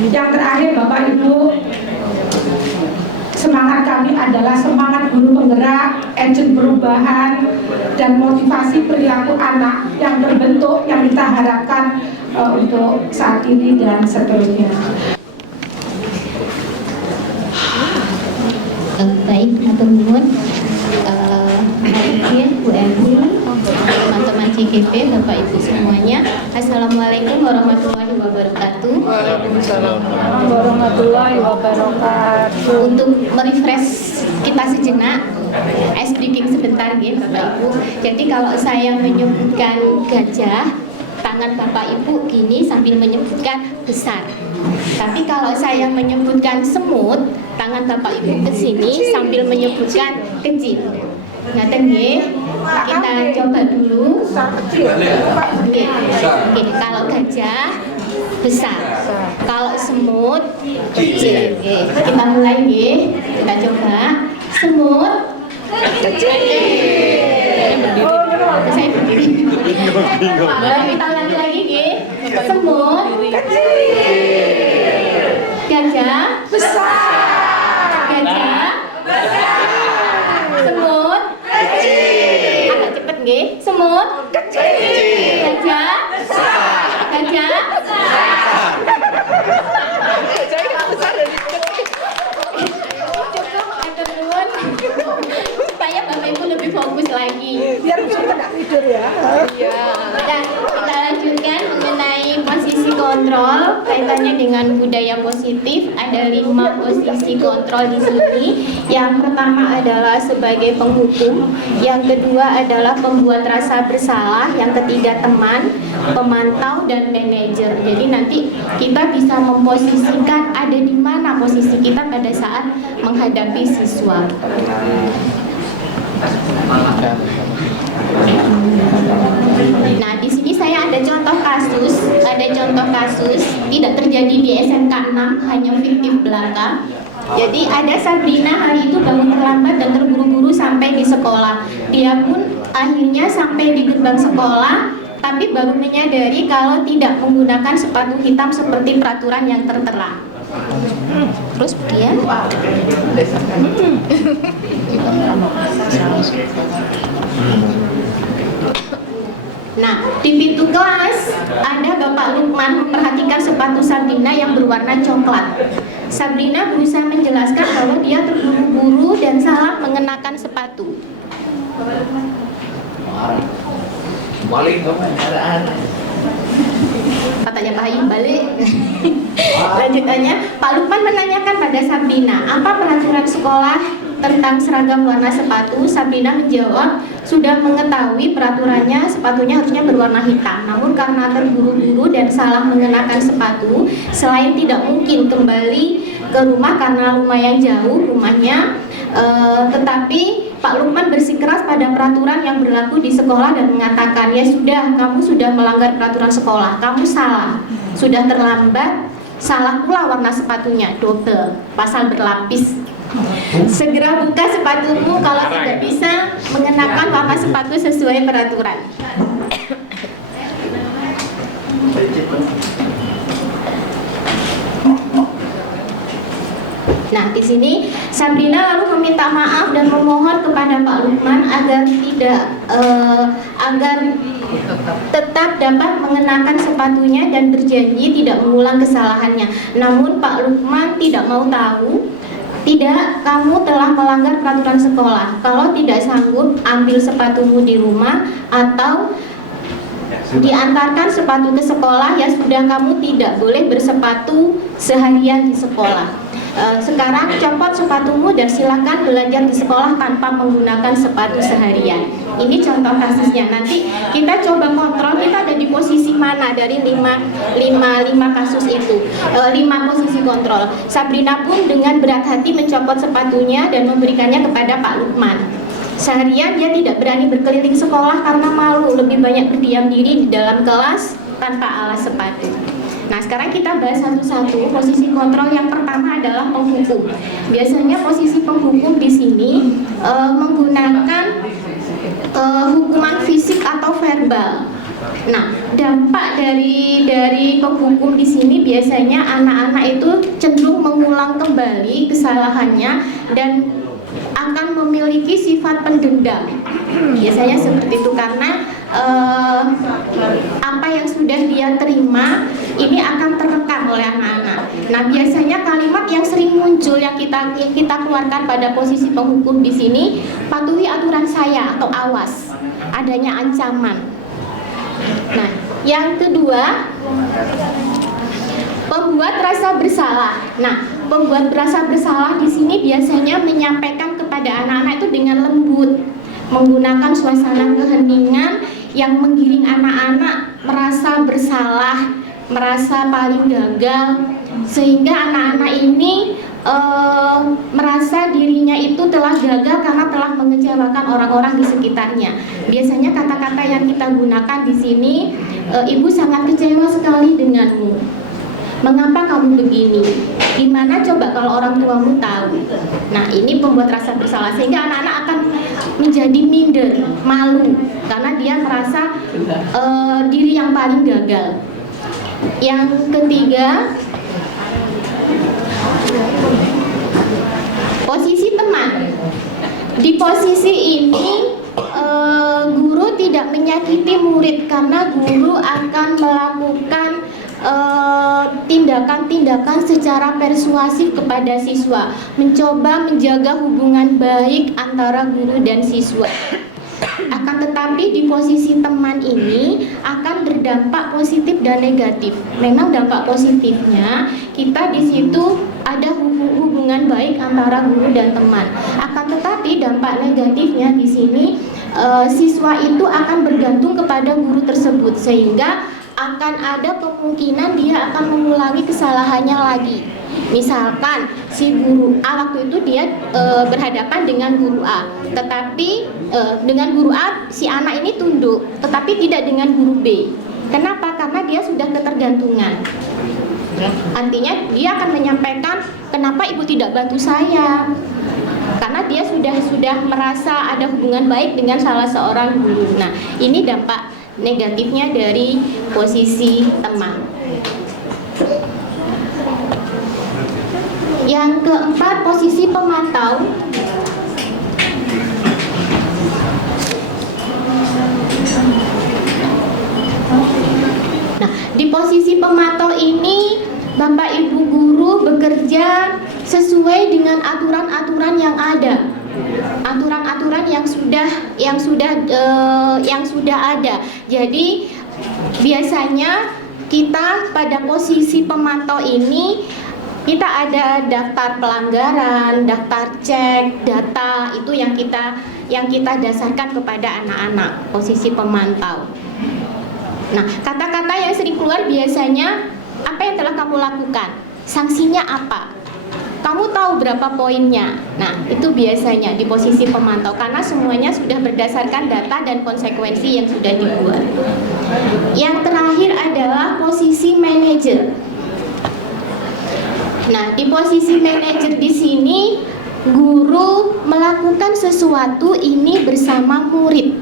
Yang terakhir Bapak Ibu, Semangat kami adalah semangat guru penggerak, agent perubahan, dan motivasi perilaku anak yang terbentuk, yang kita harapkan untuk saat ini dan seterusnya. Baik, matur nuwun. Bu Elvi, teman-teman CGP, Bapak Ibu semuanya, Assalamualaikum warahmatullahi wabarakatuh. Waalaikumsalam Warahmatullahi wabarakatuh. Untuk merefresh kita sejenak, ice breaking sebentar ya Bapak Ibu. Jadi kalau saya menyebutkan gajah, tangan Bapak Ibu gini sambil menyebutkan besar. Tapi kalau saya menyebutkan semut, tangan Bapak Ibu ke sini sambil menyebutkan kecil. Ngaten nggih? Kita coba dulu. Oke. Kalau gajah besar. Kalau semut kecil. Oke. Kita mulai nggih. Kita coba. Semut kecil. Saya berdiri. Kita ulangi lagi nggih. Semut kecil. Gajah besar. Gajah besar. Semut kecil. Agak cepet nggih. Semut kecil. Gajah besar. Gajah besar. Supaya Bapak Ibu lebih fokus lagi. Biar kita tidak tidur ya. Iya. Dan kita lanjutkan mengenai posisi kontrol kaitannya dengan budaya positif. Ada 5 posisi kontrol di sini. Yang pertama adalah sebagai penghukum, yang kedua adalah pembuat rasa bersalah, yang ketiga teman, pemantau, dan manajer. Jadi nanti kita bisa memposisikan ada di mana posisi kita pada saat menghadapi siswa. Nah, di sini saya ada contoh kasus tidak terjadi di SMK 6, hanya fiktif belaka. Jadi ada Sabrina hari itu bangun terlambat dan terburu-buru sampai di sekolah. Dia pun akhirnya sampai di gerbang sekolah, tapi baru menyadari kalau tidak menggunakan sepatu hitam seperti peraturan yang tertera. Terus dia Nah, di pintu kelas ada Bapak Lukman memperhatikan sepatu Sabrina yang berwarna coklat. Sabrina berusaha menjelaskan bahwa dia terburu-buru dan salah mengenakan sepatu. Katanya Pak Hayim balik. Lanjutannya, Pak Lukman menanyakan pada Sabrina, apa peraturan sekolah tentang seragam warna sepatu? Sabrina menjawab, sudah mengetahui peraturannya, sepatunya harusnya berwarna hitam. Namun karena terburu-buru dan salah mengenakan sepatu, selain tidak mungkin kembali ke rumah karena lumayan jauh rumahnya, tetapi Pak Lukman bersikeras pada peraturan yang berlaku di sekolah dan mengatakan, ya sudah, kamu sudah melanggar peraturan sekolah, kamu salah, sudah terlambat, salah pula warna sepatunya, double, pasal berlapis. Segera buka sepatumu kalau tidak bisa mengenakan warna sepatu sesuai peraturan. Nah, di sini Sabrina lalu meminta maaf dan memohon kepada Pak Lukman agar tetap dapat mengenakan sepatunya dan berjanji tidak mengulang kesalahannya. Namun Pak Lukman tidak mau tahu. Tidak, kamu telah melanggar peraturan sekolah. Kalau tidak sanggup, ambil sepatumu di rumah atau diantarkan sepatu ke sekolah. Ya sudah, kamu tidak boleh bersepatu seharian di sekolah. Sekarang copot sepatumu dan silakan belajar di sekolah tanpa menggunakan sepatu seharian. Ini contoh kasusnya. Nanti kita coba kontrol kita ada di posisi mana dari 5 kasus itu, 5 posisi kontrol. Sabrina pun dengan berat hati mencopot sepatunya dan memberikannya kepada Pak Lukman. Seharian dia tidak berani berkeliling sekolah karena malu, lebih banyak berdiam diri di dalam kelas tanpa alas sepatu. Nah, sekarang kita bahas satu-satu. Posisi kontrol yang pertama adalah penghukum. Biasanya posisi penghukum di sini menggunakan hukuman fisik atau verbal. Nah, dampak dari penghukum di sini biasanya anak-anak itu cenderung mengulang kembali kesalahannya dan akan memiliki sifat pendendam. Biasanya seperti itu karena apa yang sudah dia terima ini akan terekam oleh anak-anak. Nah, biasanya kalimat yang sering muncul yang kita keluarkan pada posisi penghukum di sini, patuhi aturan saya atau awas, adanya ancaman. Nah, yang kedua, pembuat rasa bersalah. Nah, pembuat rasa bersalah di sini biasanya menyampaikan kepada anak-anak itu dengan lembut, menggunakan suasana keheningan yang menggiring anak-anak merasa bersalah, merasa paling gagal, sehingga anak-anak ini merasa dirinya itu telah gagal karena telah mengecewakan orang-orang di sekitarnya. Biasanya kata-kata yang kita gunakan di sini, ibu sangat kecewa sekali denganmu. Mengapa kamu begini? Gimana coba kalau orang tuamu tahu? Nah, ini pembuat rasa bersalah sehingga anak-anak akan menjadi minder, malu karena dia merasa diri yang paling gagal. Yang ketiga, posisi teman. Di posisi ini guru tidak menyakiti murid karena guru akan melakukan tindakan-tindakan secara persuasif kepada siswa, mencoba menjaga hubungan baik antara guru dan siswa. Akan tetapi di posisi teman ini akan berdampak positif dan negatif. Memang dampak positifnya kita di situ ada hubungan baik antara guru dan teman. Akan tetapi dampak negatifnya di sini siswa itu akan bergantung kepada guru tersebut sehingga akan ada kemungkinan dia akan mengulangi kesalahannya lagi. Misalkan si guru A waktu itu dia berhadapan dengan guru A, tetapi dengan guru A si anak ini tunduk, tetapi tidak dengan guru B. Kenapa? Karena dia sudah ketergantungan. Artinya dia akan menyampaikan, kenapa ibu tidak bantu saya? Karena dia sudah merasa ada hubungan baik dengan salah seorang guru. Nah, ini dampak negatifnya dari posisi teman. Yang keempat, posisi pemantau. Nah, di posisi pemantau ini Bapak Ibu guru bekerja sesuai dengan aturan-aturan yang ada. Aturan-aturan yang sudah ada. Jadi biasanya kita pada posisi pemantau ini kita ada daftar pelanggaran, daftar cek, data itu yang kita dasarkan kepada anak-anak posisi pemantau. Nah, kata-kata yang sering keluar biasanya, apa yang telah kamu lakukan? Sanksinya apa? Kamu tahu berapa poinnya? Nah, itu biasanya di posisi pemantau karena semuanya sudah berdasarkan data dan konsekuensi yang sudah dibuat. Yang terakhir adalah posisi manajer. Nah, di posisi manajer di sini guru melakukan sesuatu ini bersama murid.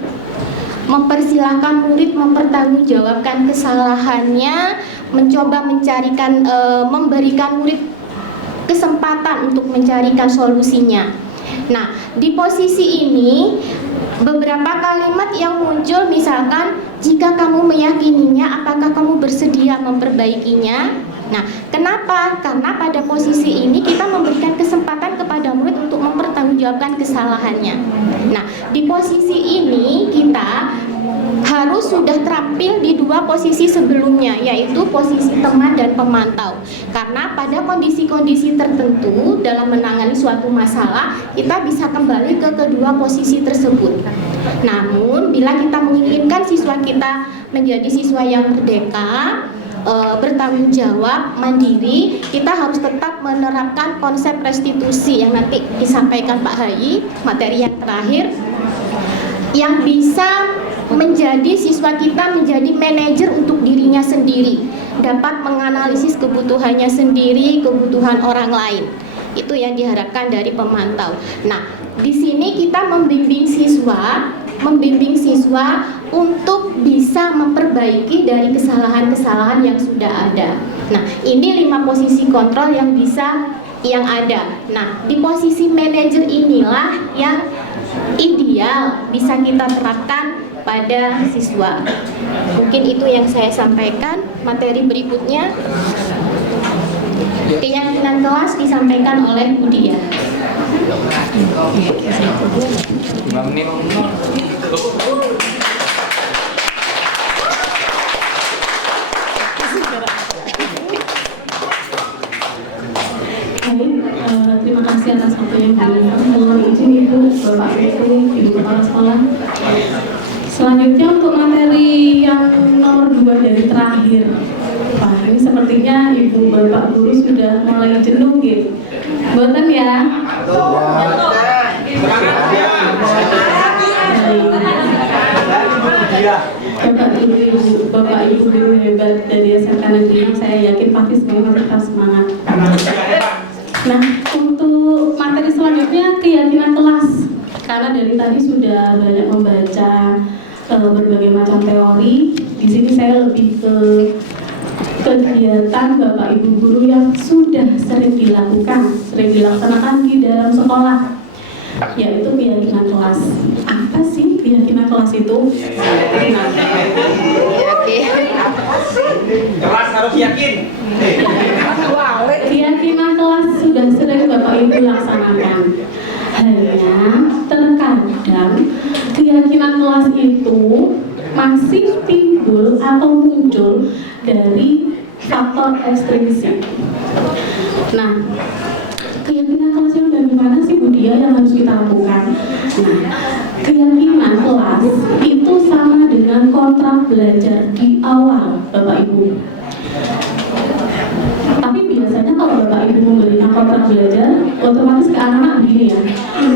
Mempersilahkan murid mempertanggungjawabkan kesalahannya, mencoba memberikan murid kesempatan untuk mencarikan solusinya. Nah, di posisi ini beberapa kalimat yang muncul misalkan, jika kamu meyakininya, apakah kamu bersedia memperbaikinya? Nah, kenapa? Karena pada posisi ini kita memberikan kesempatan kepada murid untuk mempertanggungjawabkan kesalahannya. Nah, di posisi ini kita harus sudah terampil di dua posisi sebelumnya, yaitu posisi teman dan pemantau. Karena pada kondisi-kondisi tertentu dalam menangani suatu masalah, kita bisa kembali ke kedua posisi tersebut. Namun, bila kita menginginkan siswa kita menjadi siswa yang merdeka, bertanggung jawab, mandiri, kita harus tetap menerapkan konsep restitusi yang nanti disampaikan Pak Hayi, materi yang terakhir, yang bisa menjadi siswa kita menjadi manajer untuk dirinya sendiri, dapat menganalisis kebutuhannya sendiri, kebutuhan orang lain. Itu yang diharapkan dari pemantau. Nah, di sini kita membimbing siswa untuk bisa memperbaiki dari kesalahan-kesalahan yang sudah ada. Nah, ini 5 posisi kontrol yang bisa yang ada. Nah, di posisi manajer inilah yang ideal bisa kita terapkan pada siswa. Mungkin itu yang saya sampaikan. Materi berikutnya, keyakinan kelas disampaikan oleh Budia. Terima kasih atas waktu yang diberikan. Mohon izin Ibu, Bapak Ibu, Ibu Kepala Sekolah. Selanjutnya untuk materi yang nomor 2 dari terakhir. Wah, ini sepertinya Ibu Bapak Guru sudah mulai jenuh gitu. Boten ya? Bapak Ibu guru hebat dari SMK Negeri, saya yakin pasti semua tetap semangat. Nah, untuk materi selanjutnya keyakinan kelas. Karena dari tadi sudah banyak membaca berbagai macam teori. Di sini saya lebih ke kegiatan Bapak Ibu guru yang sudah sering dilaksanakan di dalam sekolah, yaitu keyakinan kelas. Apa sih keyakinan kelas itu? Kelas harus yakin. Keyakinan kelas sudah sering Bapak Ibu laksanakan. Hanya terkadang keyakinan kelas itu masih timbul atau muncul dari faktor ekstrinsik. Nah, keyakinan kelas yang dari mana sih Budia yang harus kita lakukan? Nah, keyakinan kelas itu sama dengan kontrak belajar di awal, Bapak Ibu. Tapi biasanya kalau Bapak Ibu memberikan kontrak belajar, otomatis ke anak-anak begini ya.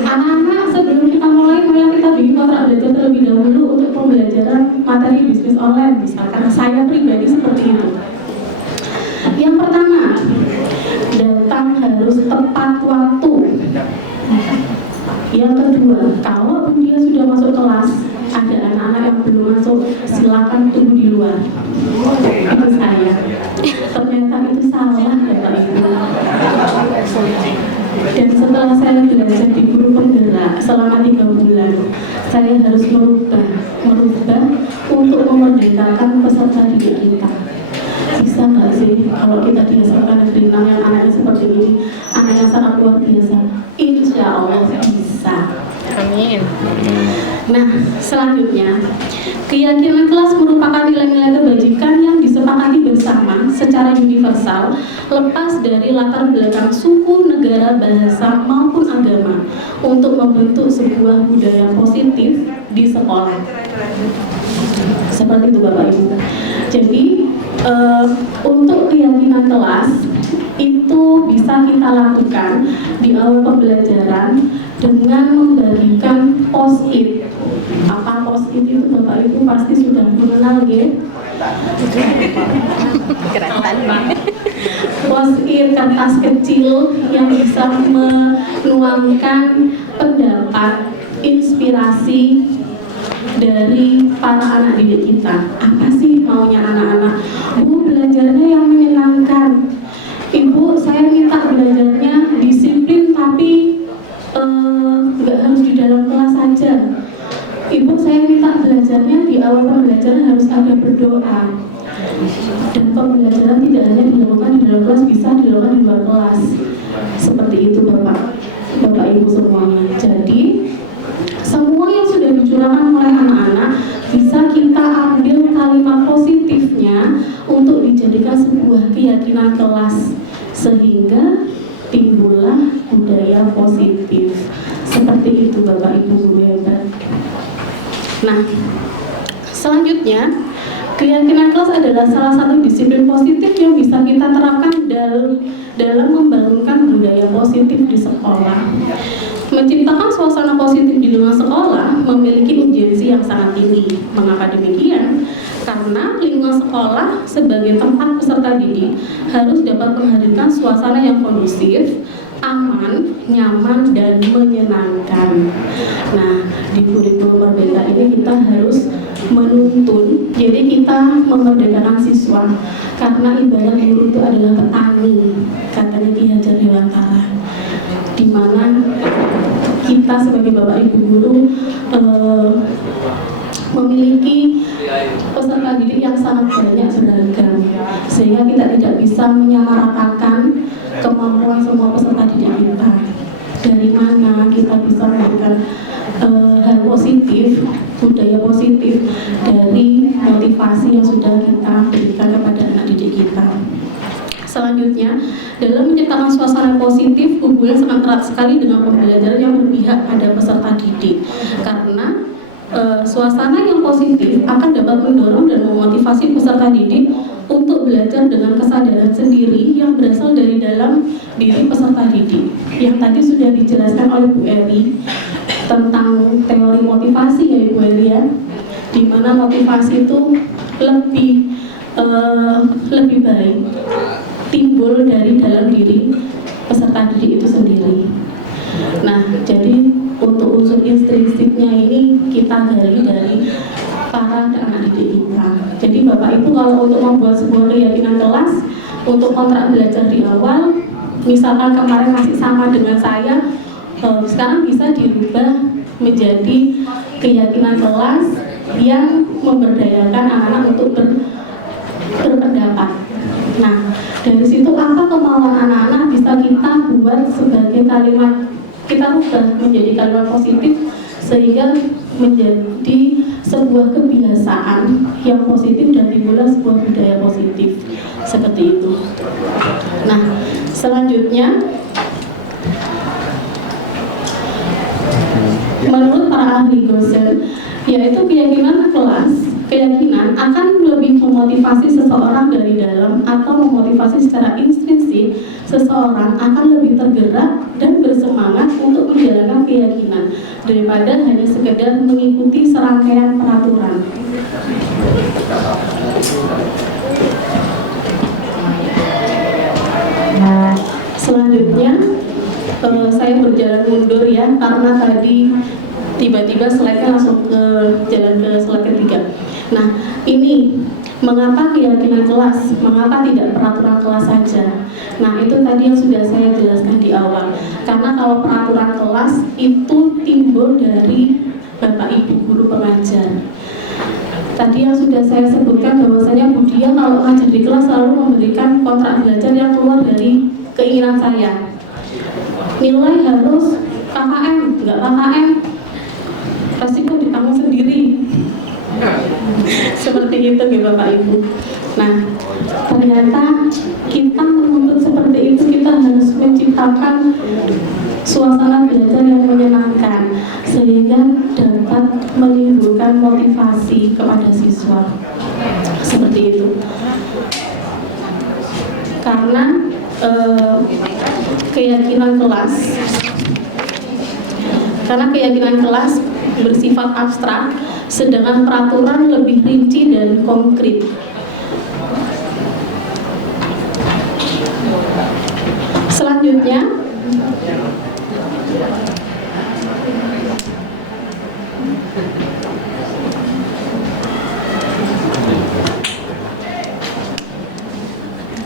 Anak-anak sebelum kita mulai kita bikin kontrak belajar terlebih dahulu untuk pembelajaran materi bisnis online, misalkan. Saya pribadi seperti itu. Yang pertama, datang harus tepat waktu. Yang kedua, kalau dia sudah masuk kelas, ada anak-anak yang belum masuk, silakan tunggu di luar. Itu saya. Ternyata itu salah, Bapak Ibu. Dan setelah saya belajar di guru penggerak selama 3 bulan, saya harus merubah untuk memerdekakan peserta didik kita. Bisa nggak sih kalau kita di SMK Negeri 6 yang anaknya seperti ini, anaknya sangat luar biasa? Insya Allah bisa. Amin. Nah, selanjutnya, keyakinan kelas merupakan nilai-nilai kebajikan yang disepakati bersama secara universal, lepas dari latar belakang suku, negara, bahasa, maupun agama, untuk membentuk sebuah budaya positif di sekolah. Seperti itu Bapak Ibu. Jadi, untuk keyakinan kelas itu bisa kita lakukan di awal pembelajaran dengan membagikan post-it. Apa post-it itu Bapak Ibu pasti sudah mengenal ya? Post-it kertas kecil yang bisa menuangkan pendapat, inspirasi dari para anak didik kita. Apa sih maunya anak-anak? Bu, belajarnya yang menyenangkan. Ibu, saya minta belajarnya disiplin tapi nggak harus di dalam kelas saja. Ibu, saya minta belajarnya di awal pembelajaran harus ada berdoa. Dan pembelajaran tidak hanya dilakukan di dalam kelas, bisa dilakukan di luar kelas. Seperti itu Bapak Ibu semuanya. Jadi semua yang sudah dicurahkan oleh anak-anak bisa kita ambil kalimat positifnya untuk dijadikan sebuah keyakinan kelas, sehingga timbullah budaya positif. Seperti itu Bapak Ibu guru hebat. Nah, selanjutnya, keyakinan kelas adalah salah satu disiplin positif yang bisa kita terapkan dalam membangunkan budaya positif di sekolah. Menciptakan suasana positif di lingkungan sekolah memiliki urgensi yang sangat tinggi. Mengapa demikian? Karena lingkungan sekolah sebagai tempat peserta didik harus dapat menghadirkan suasana yang kondusif, aman, nyaman, dan menyenangkan. Nah, di kurikulum Merdeka ini kita harus menuntun, jadi kita memerdekakan siswa. karena ibarat guru itu adalah petani, katanya Ki Hajar Dewantara, di mana kita sebagai bapak ibu guru memiliki peserta didik yang sangat banyak beragam, sehingga kita tidak bisa menyamaratakan kemampuan semua peserta didik kita. Dari mana kita bisa memberikan hal positif, budaya positif dari motivasi yang sudah kita berikan kepada anak didik kita. Selanjutnya, dalam menciptakan suasana positif, hubungan sangat erat sekali dengan pembelajaran yang berpihak pada peserta didik, karena suasana yang positif akan dapat mendorong dan memotivasi peserta didik untuk belajar dengan kesadaran sendiri yang berasal dari dalam diri peserta didik. Yang tadi sudah dijelaskan oleh Bu Eri tentang teori motivasi, ya Ibu Eri, ya, di mana motivasi itu lebih baik timbul dari dalam diri peserta didik itu sendiri. Nah, jadi untuk unsur intrinsipnya ini kita gali dari para anak didik kita. Jadi Bapak Ibu kalau untuk membuat sebuah keyakinan kelas untuk kontrak belajar di awal, misalkan kemarin masih sama dengan saya, sekarang bisa dirubah menjadi keyakinan kelas yang memberdayakan anak-anak untuk berpendapat. Nah, dari situ apa kemauan anak-anak bisa kita buat sebagai kalimat, kita rubah menjadi kalimat positif sehingga menjadi sebuah kebiasaan yang positif dan timbullah sebuah budaya positif seperti itu. Nah, selanjutnya menurut para ahli Gosen, yaitu keyakinan akan lebih memotivasi seseorang dari dalam atau memotivasi secara intrinsik seseorang akan lebih tergerak dan bersemangat untuk menjalankan keyakinan daripada hanya sekedar mengikuti serangkaian peraturan. Selanjutnya saya berjalan mundur ya, karena tadi tiba-tiba slide-nya langsung jalan ke slide ketiga. Nah, ini mengapa keyakinan kelas, mengapa tidak peraturan kelas saja. Nah, itu tadi yang sudah saya jelaskan di awal. Karena kalau peraturan kelas itu timbul dari Bapak Ibu guru pengajar. Tadi yang sudah saya sebutkan bahwasanya Bu Dia kalau ngajar di kelas selalu memberikan kontrak belajar yang keluar dari keinginan saya. Nilai harus KKM, enggak KKM, resiko ditanggung sendiri. Seperti itu ya Bapak Ibu. Nah, ternyata kita menuntut seperti itu, kita harus menciptakan suasana belajar yang menyenangkan sehingga dapat menimbulkan motivasi kepada siswa. Seperti itu. Karena keyakinan kelas bersifat abstrak, sedangkan peraturan lebih rinci dan konkret. Selanjutnya,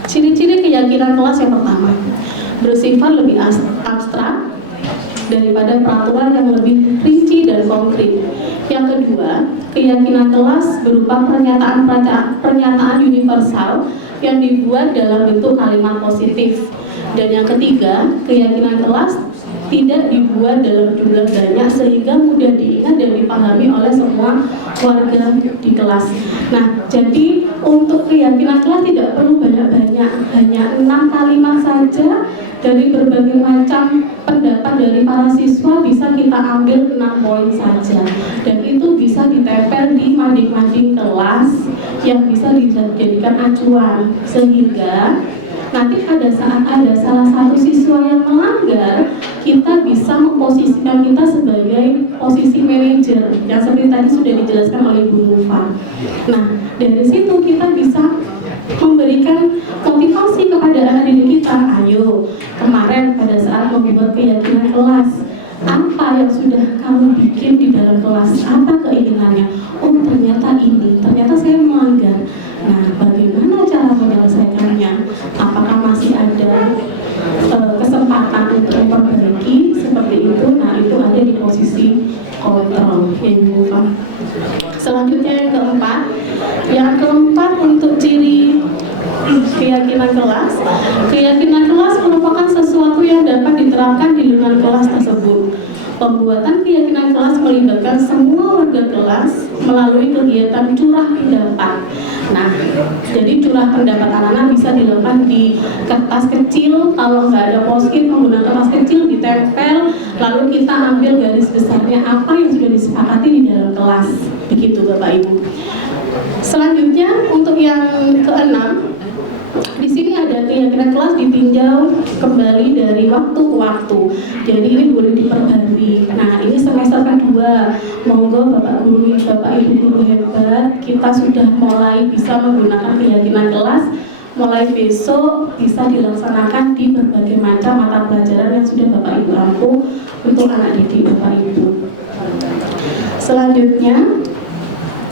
ciri-ciri keyakinan kelas yang pertama, bersifat lebih abstrak daripada peraturan yang lebih rinci dan konkret. Yang kedua, keyakinan kelas berupa pernyataan universal yang dibuat dalam bentuk kalimat positif. Dan yang ketiga, keyakinan kelas tidak dibuat dalam jumlah banyak sehingga mudah diingat dan dipahami oleh semua warga di kelas. Nah, jadi untuk keyakinan kelas tidak perlu banyak-banyak, hanya 6 kalimat saja dari berbagai macam pendapat dari para siswa bisa kita ambil 6 poin saja, dan itu bisa ditempel di mading-mading kelas yang bisa dijadikan acuan sehingga nanti pada saat ada salah satu siswa yang melanggar, kita bisa memposisikan kita sebagai posisi manajer yang seperti tadi sudah dijelaskan oleh Bu Mufa. Nah, dari situ kita bisa memberikan motivasi kepada anak didik kita. Ayo, kemarin pada saat membuat keyakinan kelas, apa yang sudah kamu bikin di dalam kelas? Apa keinginannya? Oh, ternyata ini, ternyata saya melanggar. Nah, bagaimana cara menyelesaikan? kontrol yang selanjutnya yang keempat untuk ciri keyakinan kelas merupakan sesuatu yang dapat diterapkan di lingkungan kelas tersebut. Pembuatan keyakinan kelas melibatkan semua warga kelas melalui kegiatan curah pendapat. Nah, jadi curah pendapat anak-anak bisa dilakukan di kertas kecil, kalau nggak ada post-it menggunakan kertas kecil ditempel, lalu kita ambil garis besarnya apa yang sudah disepakati di dalam kelas. Begitu Bapak Ibu. Selanjutnya untuk yang keenam, di sini ada keyakinan kelas ditinjau kembali dari waktu ke waktu. Jadi ini boleh diperbarui. Nah, ini semester kedua. Monggo Bapak Guru, Bapak Ibu guru hebat, kita sudah mulai bisa menggunakan keyakinan kelas. Mulai besok bisa dilaksanakan di berbagai macam mata pelajaran yang sudah Bapak Ibu ampuh untuk anak didik Bapak Ibu. Selanjutnya,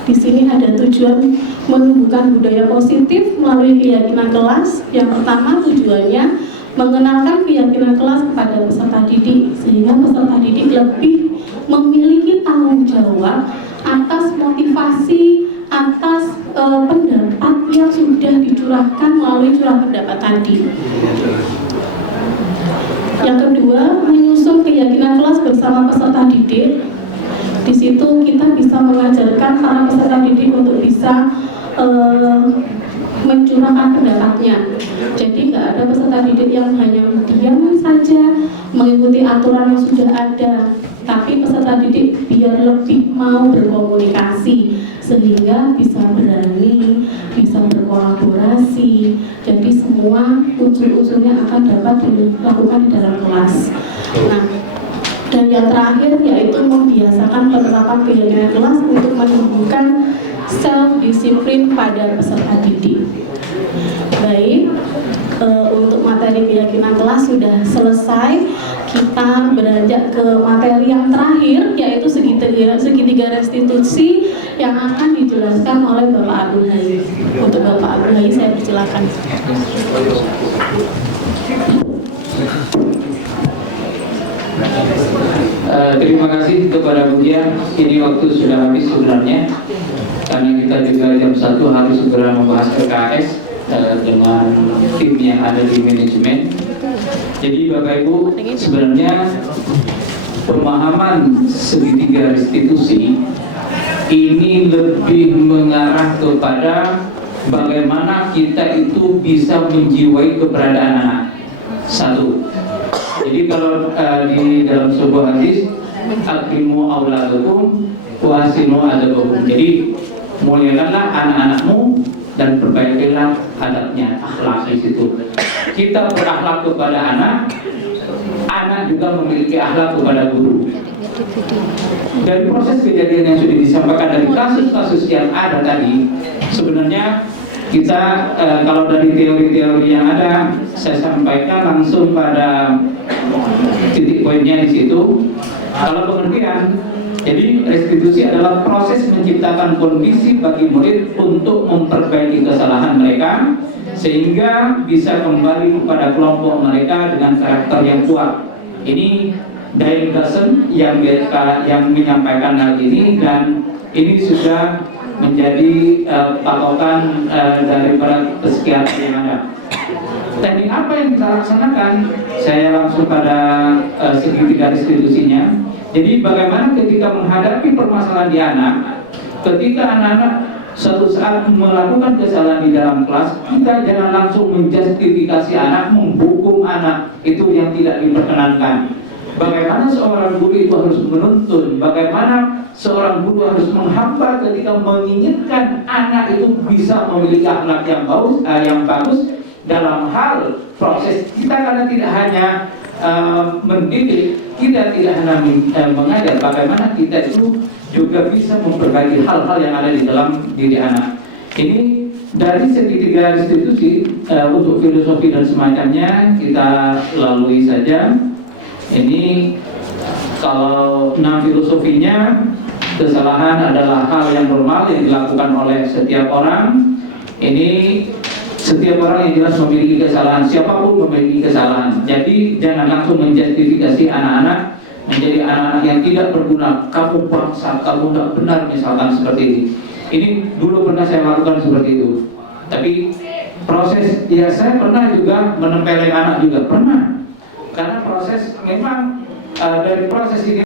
di sini ada tujuan menumbuhkan budaya positif melalui keyakinan kelas. Yang pertama tujuannya mengenalkan keyakinan kelas kepada peserta didik, sehingga peserta didik lebih memiliki tanggung jawab atas motivasi, atas pendapat yang sudah dicurahkan melalui curah pendapat tadi. Yang kedua, menyusun keyakinan kelas bersama peserta didik. Di situ kita bisa mengajarkan para peserta didik untuk bisa mencurahkan pendapatnya. Jadi nggak ada peserta didik yang hanya diam saja mengikuti aturan yang sudah ada, tapi peserta didik biar lebih mau berkomunikasi sehingga bisa berani, bisa berkolaborasi. Jadi semua unsur-unsurnya akan dapat dilakukan di dalam kelas. Nah, dan yang terakhir yaitu membiasakan penerapan keyakinan kelas untuk menumbuhkan self-disiplin pada peserta didik. Baik, untuk materi keyakinan kelas sudah selesai. Kita beranjak ke materi yang terakhir, yaitu segitiga restitusi yang akan dijelaskan oleh Bapak Abdul Hai. Untuk Bapak Abdul Hai saya persilakan. Terima kasih kepada Budia. Ini waktu sudah habis sebenarnya, karena kita juga jam 1 harus segera membahas PKS dengan tim yang ada di manajemen. Jadi Bapak Ibu, sebenarnya pemahaman segitiga restitusi ini lebih mengarah kepada bagaimana kita itu bisa menjiwai keberadaan anak. Satu. Jadi kalau di dalam sebuah hadis, akrimu auladakum wa ahsinu adabakum. Jadi muliakanlah anak-anakmu dan perbaikilah adabnya, akhlak di situ. Kita berakhlak kepada anak, anak juga memiliki akhlak kepada guru. Dari proses kejadian yang sudah disampaikan dari kasus-kasus yang ada tadi, sebenarnya kita kalau dari teori-teori yang ada, saya sampaikan langsung pada titik poinnya di situ. Kalau pengertian, jadi restitusi adalah proses menciptakan kondisi bagi murid untuk memperbaiki kesalahan mereka sehingga bisa kembali kepada kelompok mereka dengan karakter yang kuat. Ini Dale Carson yang menyampaikan hal ini, dan ini sudah menjadi patokan daripada psikiater yang ada. Teknik apa yang kita laksanakan? Saya langsung pada segitiga restitusinya. Jadi bagaimana ketika menghadapi permasalahan di anak, ketika anak-anak suatu saat melakukan kesalahan di dalam kelas, kita jangan langsung menjustifikasi anak, menghukum anak, itu yang tidak diperkenankan. Bagaimana seorang guru itu harus menuntun, bagaimana seorang guru harus menghamba ketika menginginkan anak itu bisa memiliki akhlak yang bagus dalam hal proses kita, karena tidak hanya mendidik, kita tidak hanya mengajar, bagaimana kita itu juga bisa memperbaiki hal-hal yang ada di dalam diri anak. Ini dari segitiga restitusi untuk filosofi dan semacamnya kita lalui saja. Ini kalau 6 filosofinya, kesalahan adalah hal yang normal yang dilakukan oleh setiap orang. Ini setiap orang yang jelas memiliki kesalahan, siapapun memiliki kesalahan. Jadi jangan langsung menjustifikasi anak-anak menjadi anak-anak yang tidak berguna, kamu bangsa, kamu tidak benar, misalkan seperti ini. Ini dulu pernah saya lakukan seperti itu. Tapi proses, ya saya pernah juga menempeleng anak juga, pernah. Karena proses memang dari proses ini